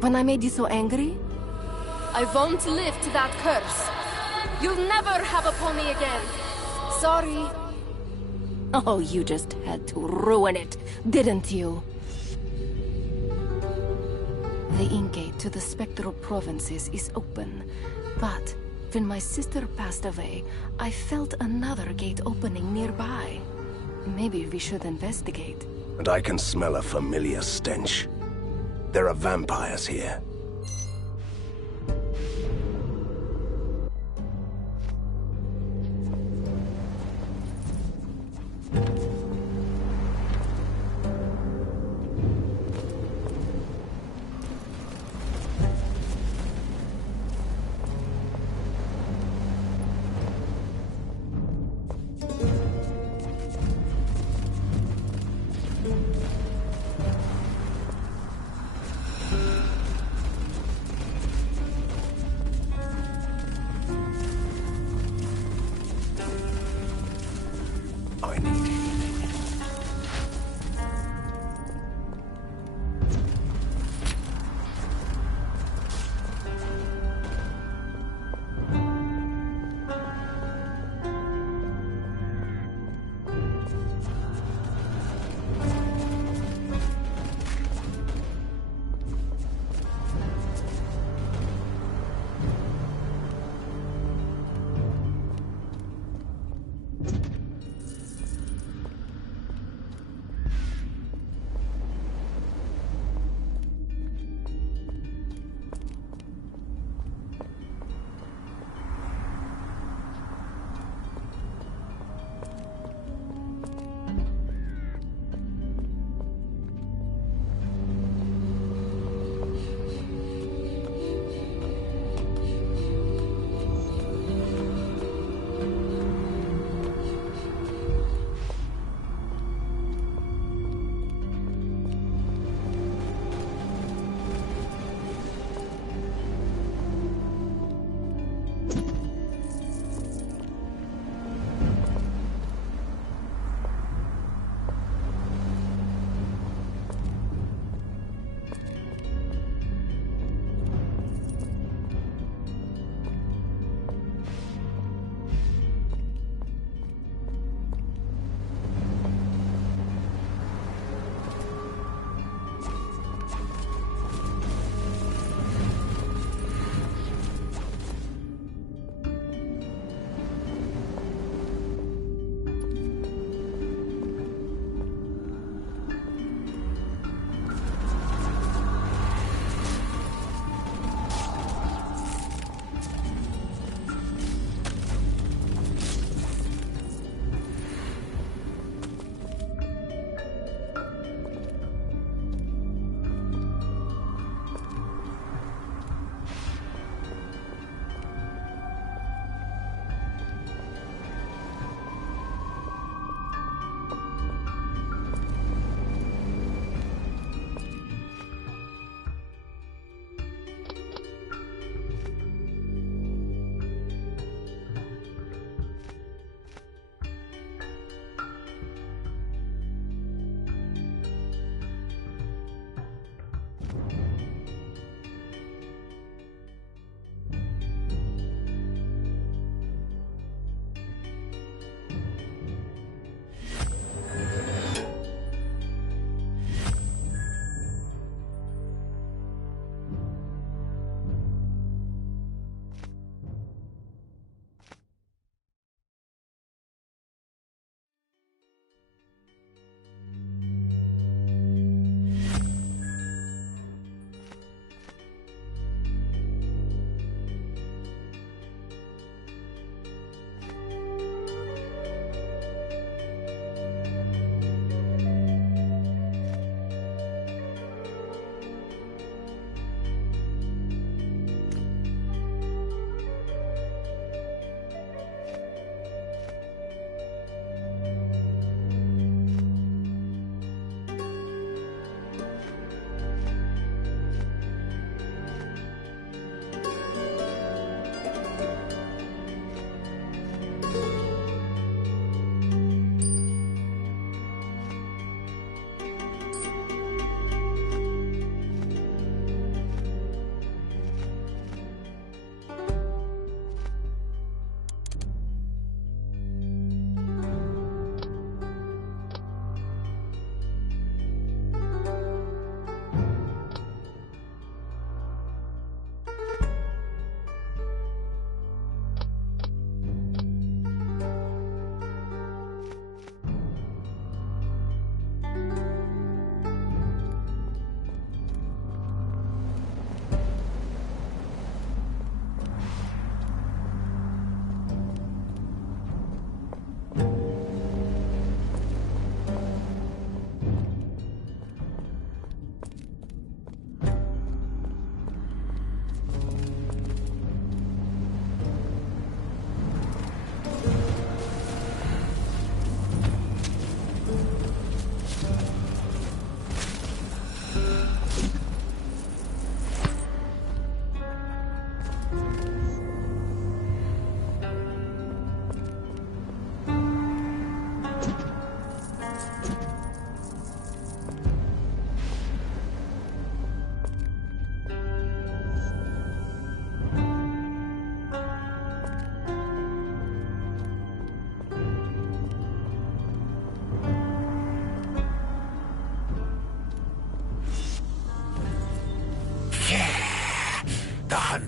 When I made you so angry? I won't live to that curse. You'll never have a pony again. Sorry. Oh, you just had to ruin it, didn't you? The ink gate to the spectral provinces is open, but when my sister passed away, I felt another gate opening nearby. Maybe we should investigate. And I can smell a familiar stench. There are vampires here.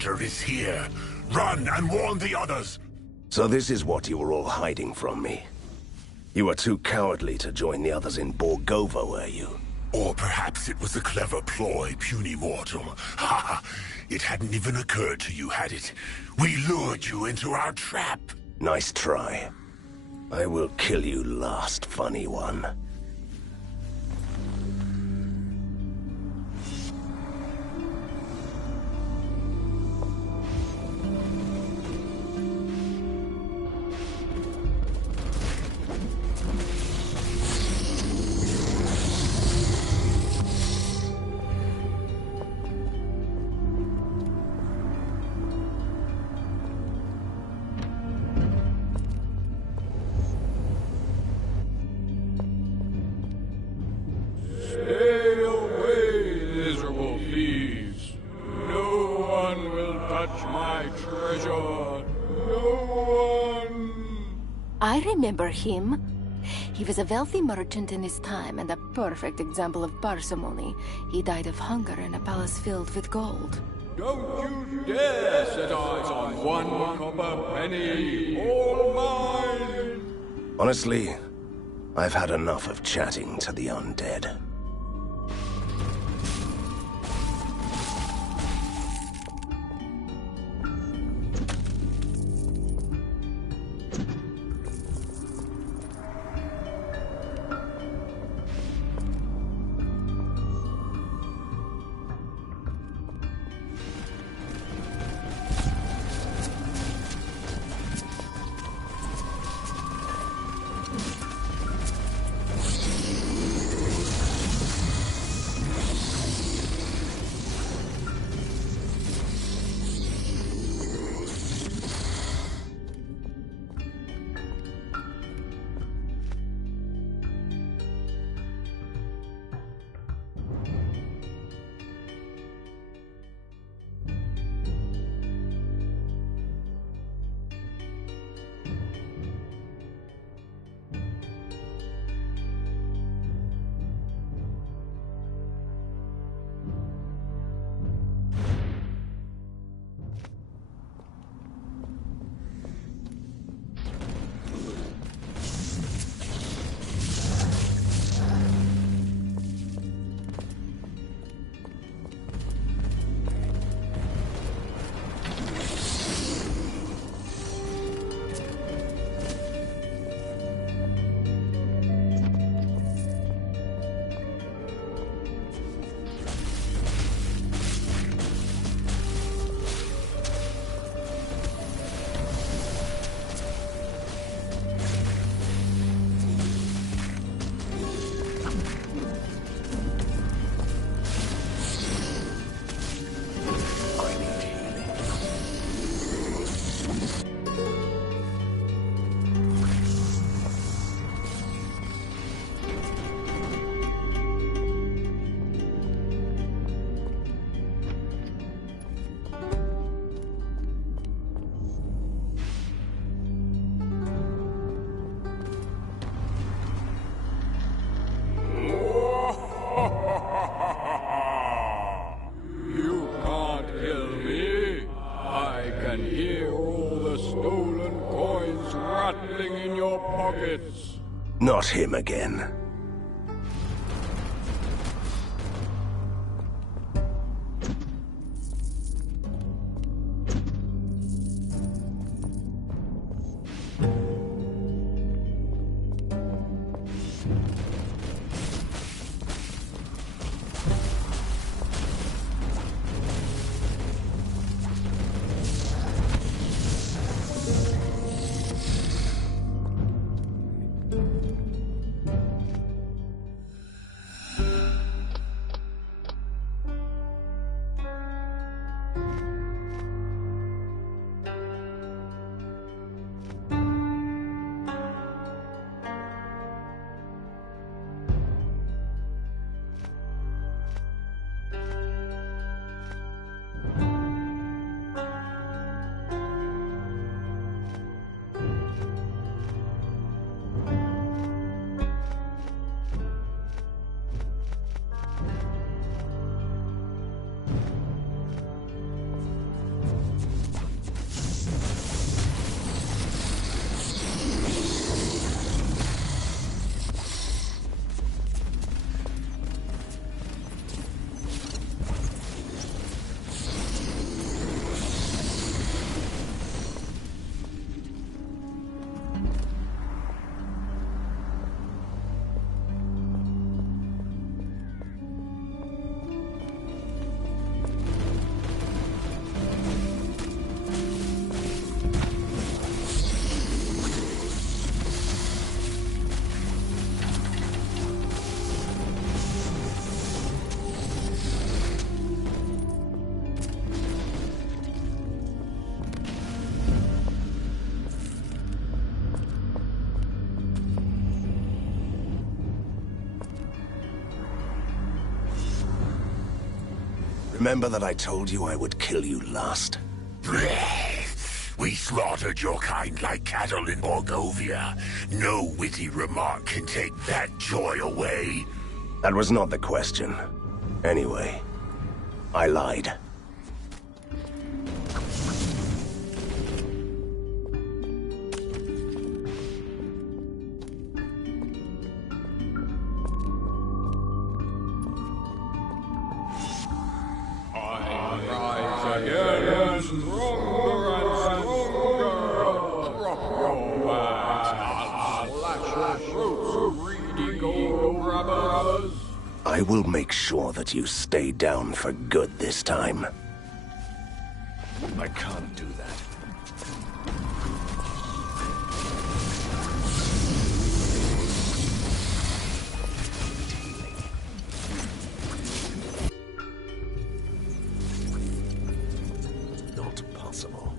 hunter is here. Run and warn the others. So this is what you were all hiding from me. You were too cowardly to join the others in Borgova, were you? Or perhaps it was a clever ploy, puny mortal. Ha! It hadn't even occurred to you, had it? We lured you into our trap. Nice try. I will kill you last, funny one. Stay away, miserable thieves. No one will touch my treasure. No one. I remember him. He was a wealthy merchant in his time and a perfect example of parsimony. He died of hunger in a palace filled with gold. Don't you dare set eyes on one copper penny, all mine! Honestly, I've had enough of chatting to the undead. You can't kill me. I can hear all the stolen coins rattling in your pockets. Not him again. Remember that I told you I would kill you last? We slaughtered your kind like cattle in Borgovia. No witty remark can take that joy away. That was not the question. Anyway, I lied. I will make sure that you stay down for good this time. I can't do that. Not possible.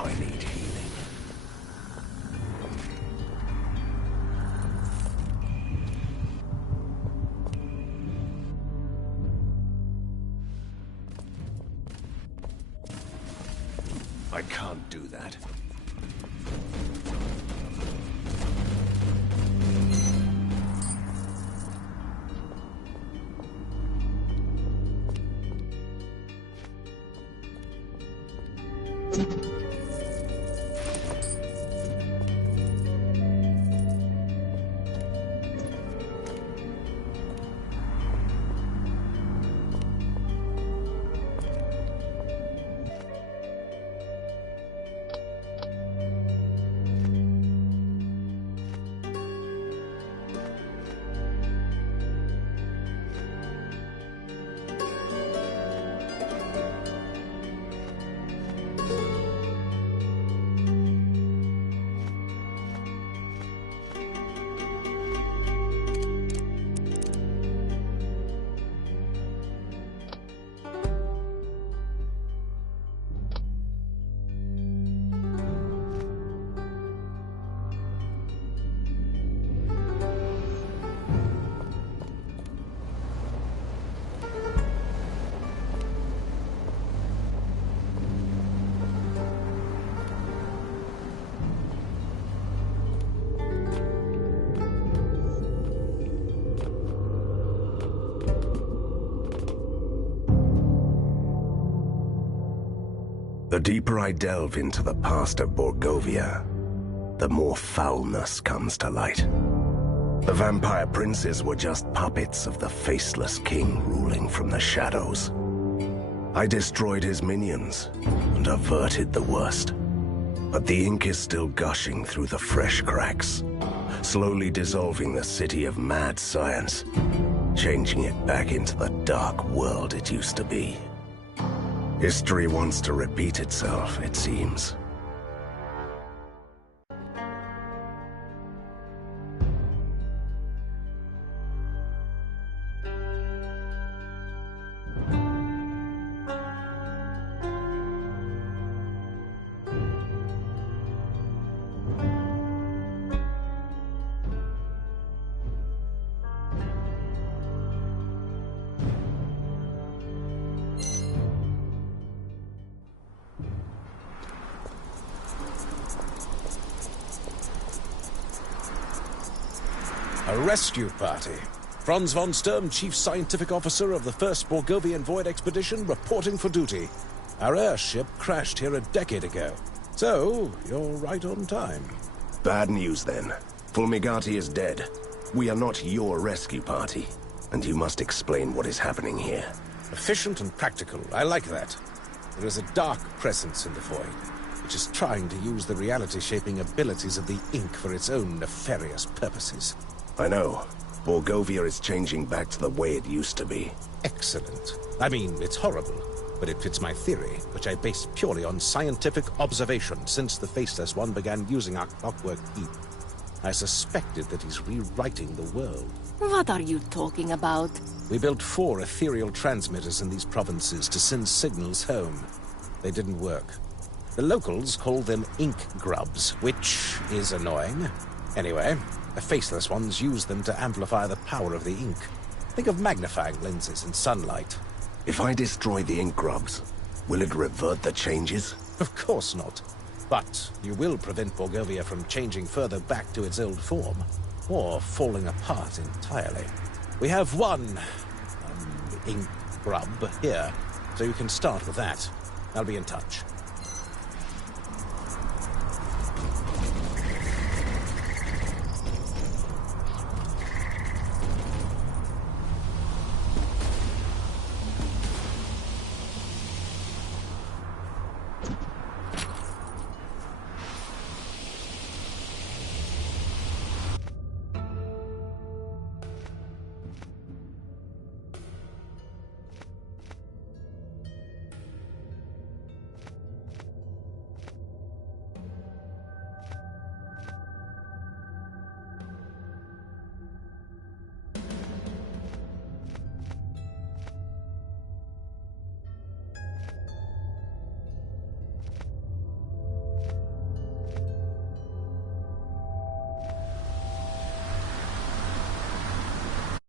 I need healing. I can't do that. The deeper I delve into the past of Borgovia, the more foulness comes to light. The vampire princes were just puppets of the faceless king ruling from the shadows. I destroyed his minions and averted the worst. But the ink is still gushing through the fresh cracks, slowly dissolving the city of mad science, changing it back into the dark world it used to be. History wants to repeat itself, it seems. A rescue party. Franz von Sturm, Chief Scientific Officer of the 1st Borgovian Void Expedition, reporting for duty. Our airship crashed here a decade ago. So, you're right on time. Bad news, then. Fulmigati is dead. We are not your rescue party, and you must explain what is happening here. Efficient and practical. I like that. There is a dark presence in the Void, which is trying to use the reality-shaping abilities of the ink for its own nefarious purposes. I know. Borgovia is changing back to the way it used to be. Excellent. I mean, it's horrible, but it fits my theory, which I base purely on scientific observation since the Faceless One began using our clockwork heat. I suspected that he's rewriting the world. What are you talking about? We built 4 ethereal transmitters in these provinces to send signals home. They didn't work. The locals call them ink grubs, which is annoying. Anyway, the faceless ones use them to amplify the power of the ink. Think of magnifying lenses in sunlight. If I destroy the ink grubs, will it revert the changes? Of course not. But you will prevent Borgovia from changing further back to its old form, or falling apart entirely. We have one ink grub here, so you can start with that. I'll be in touch.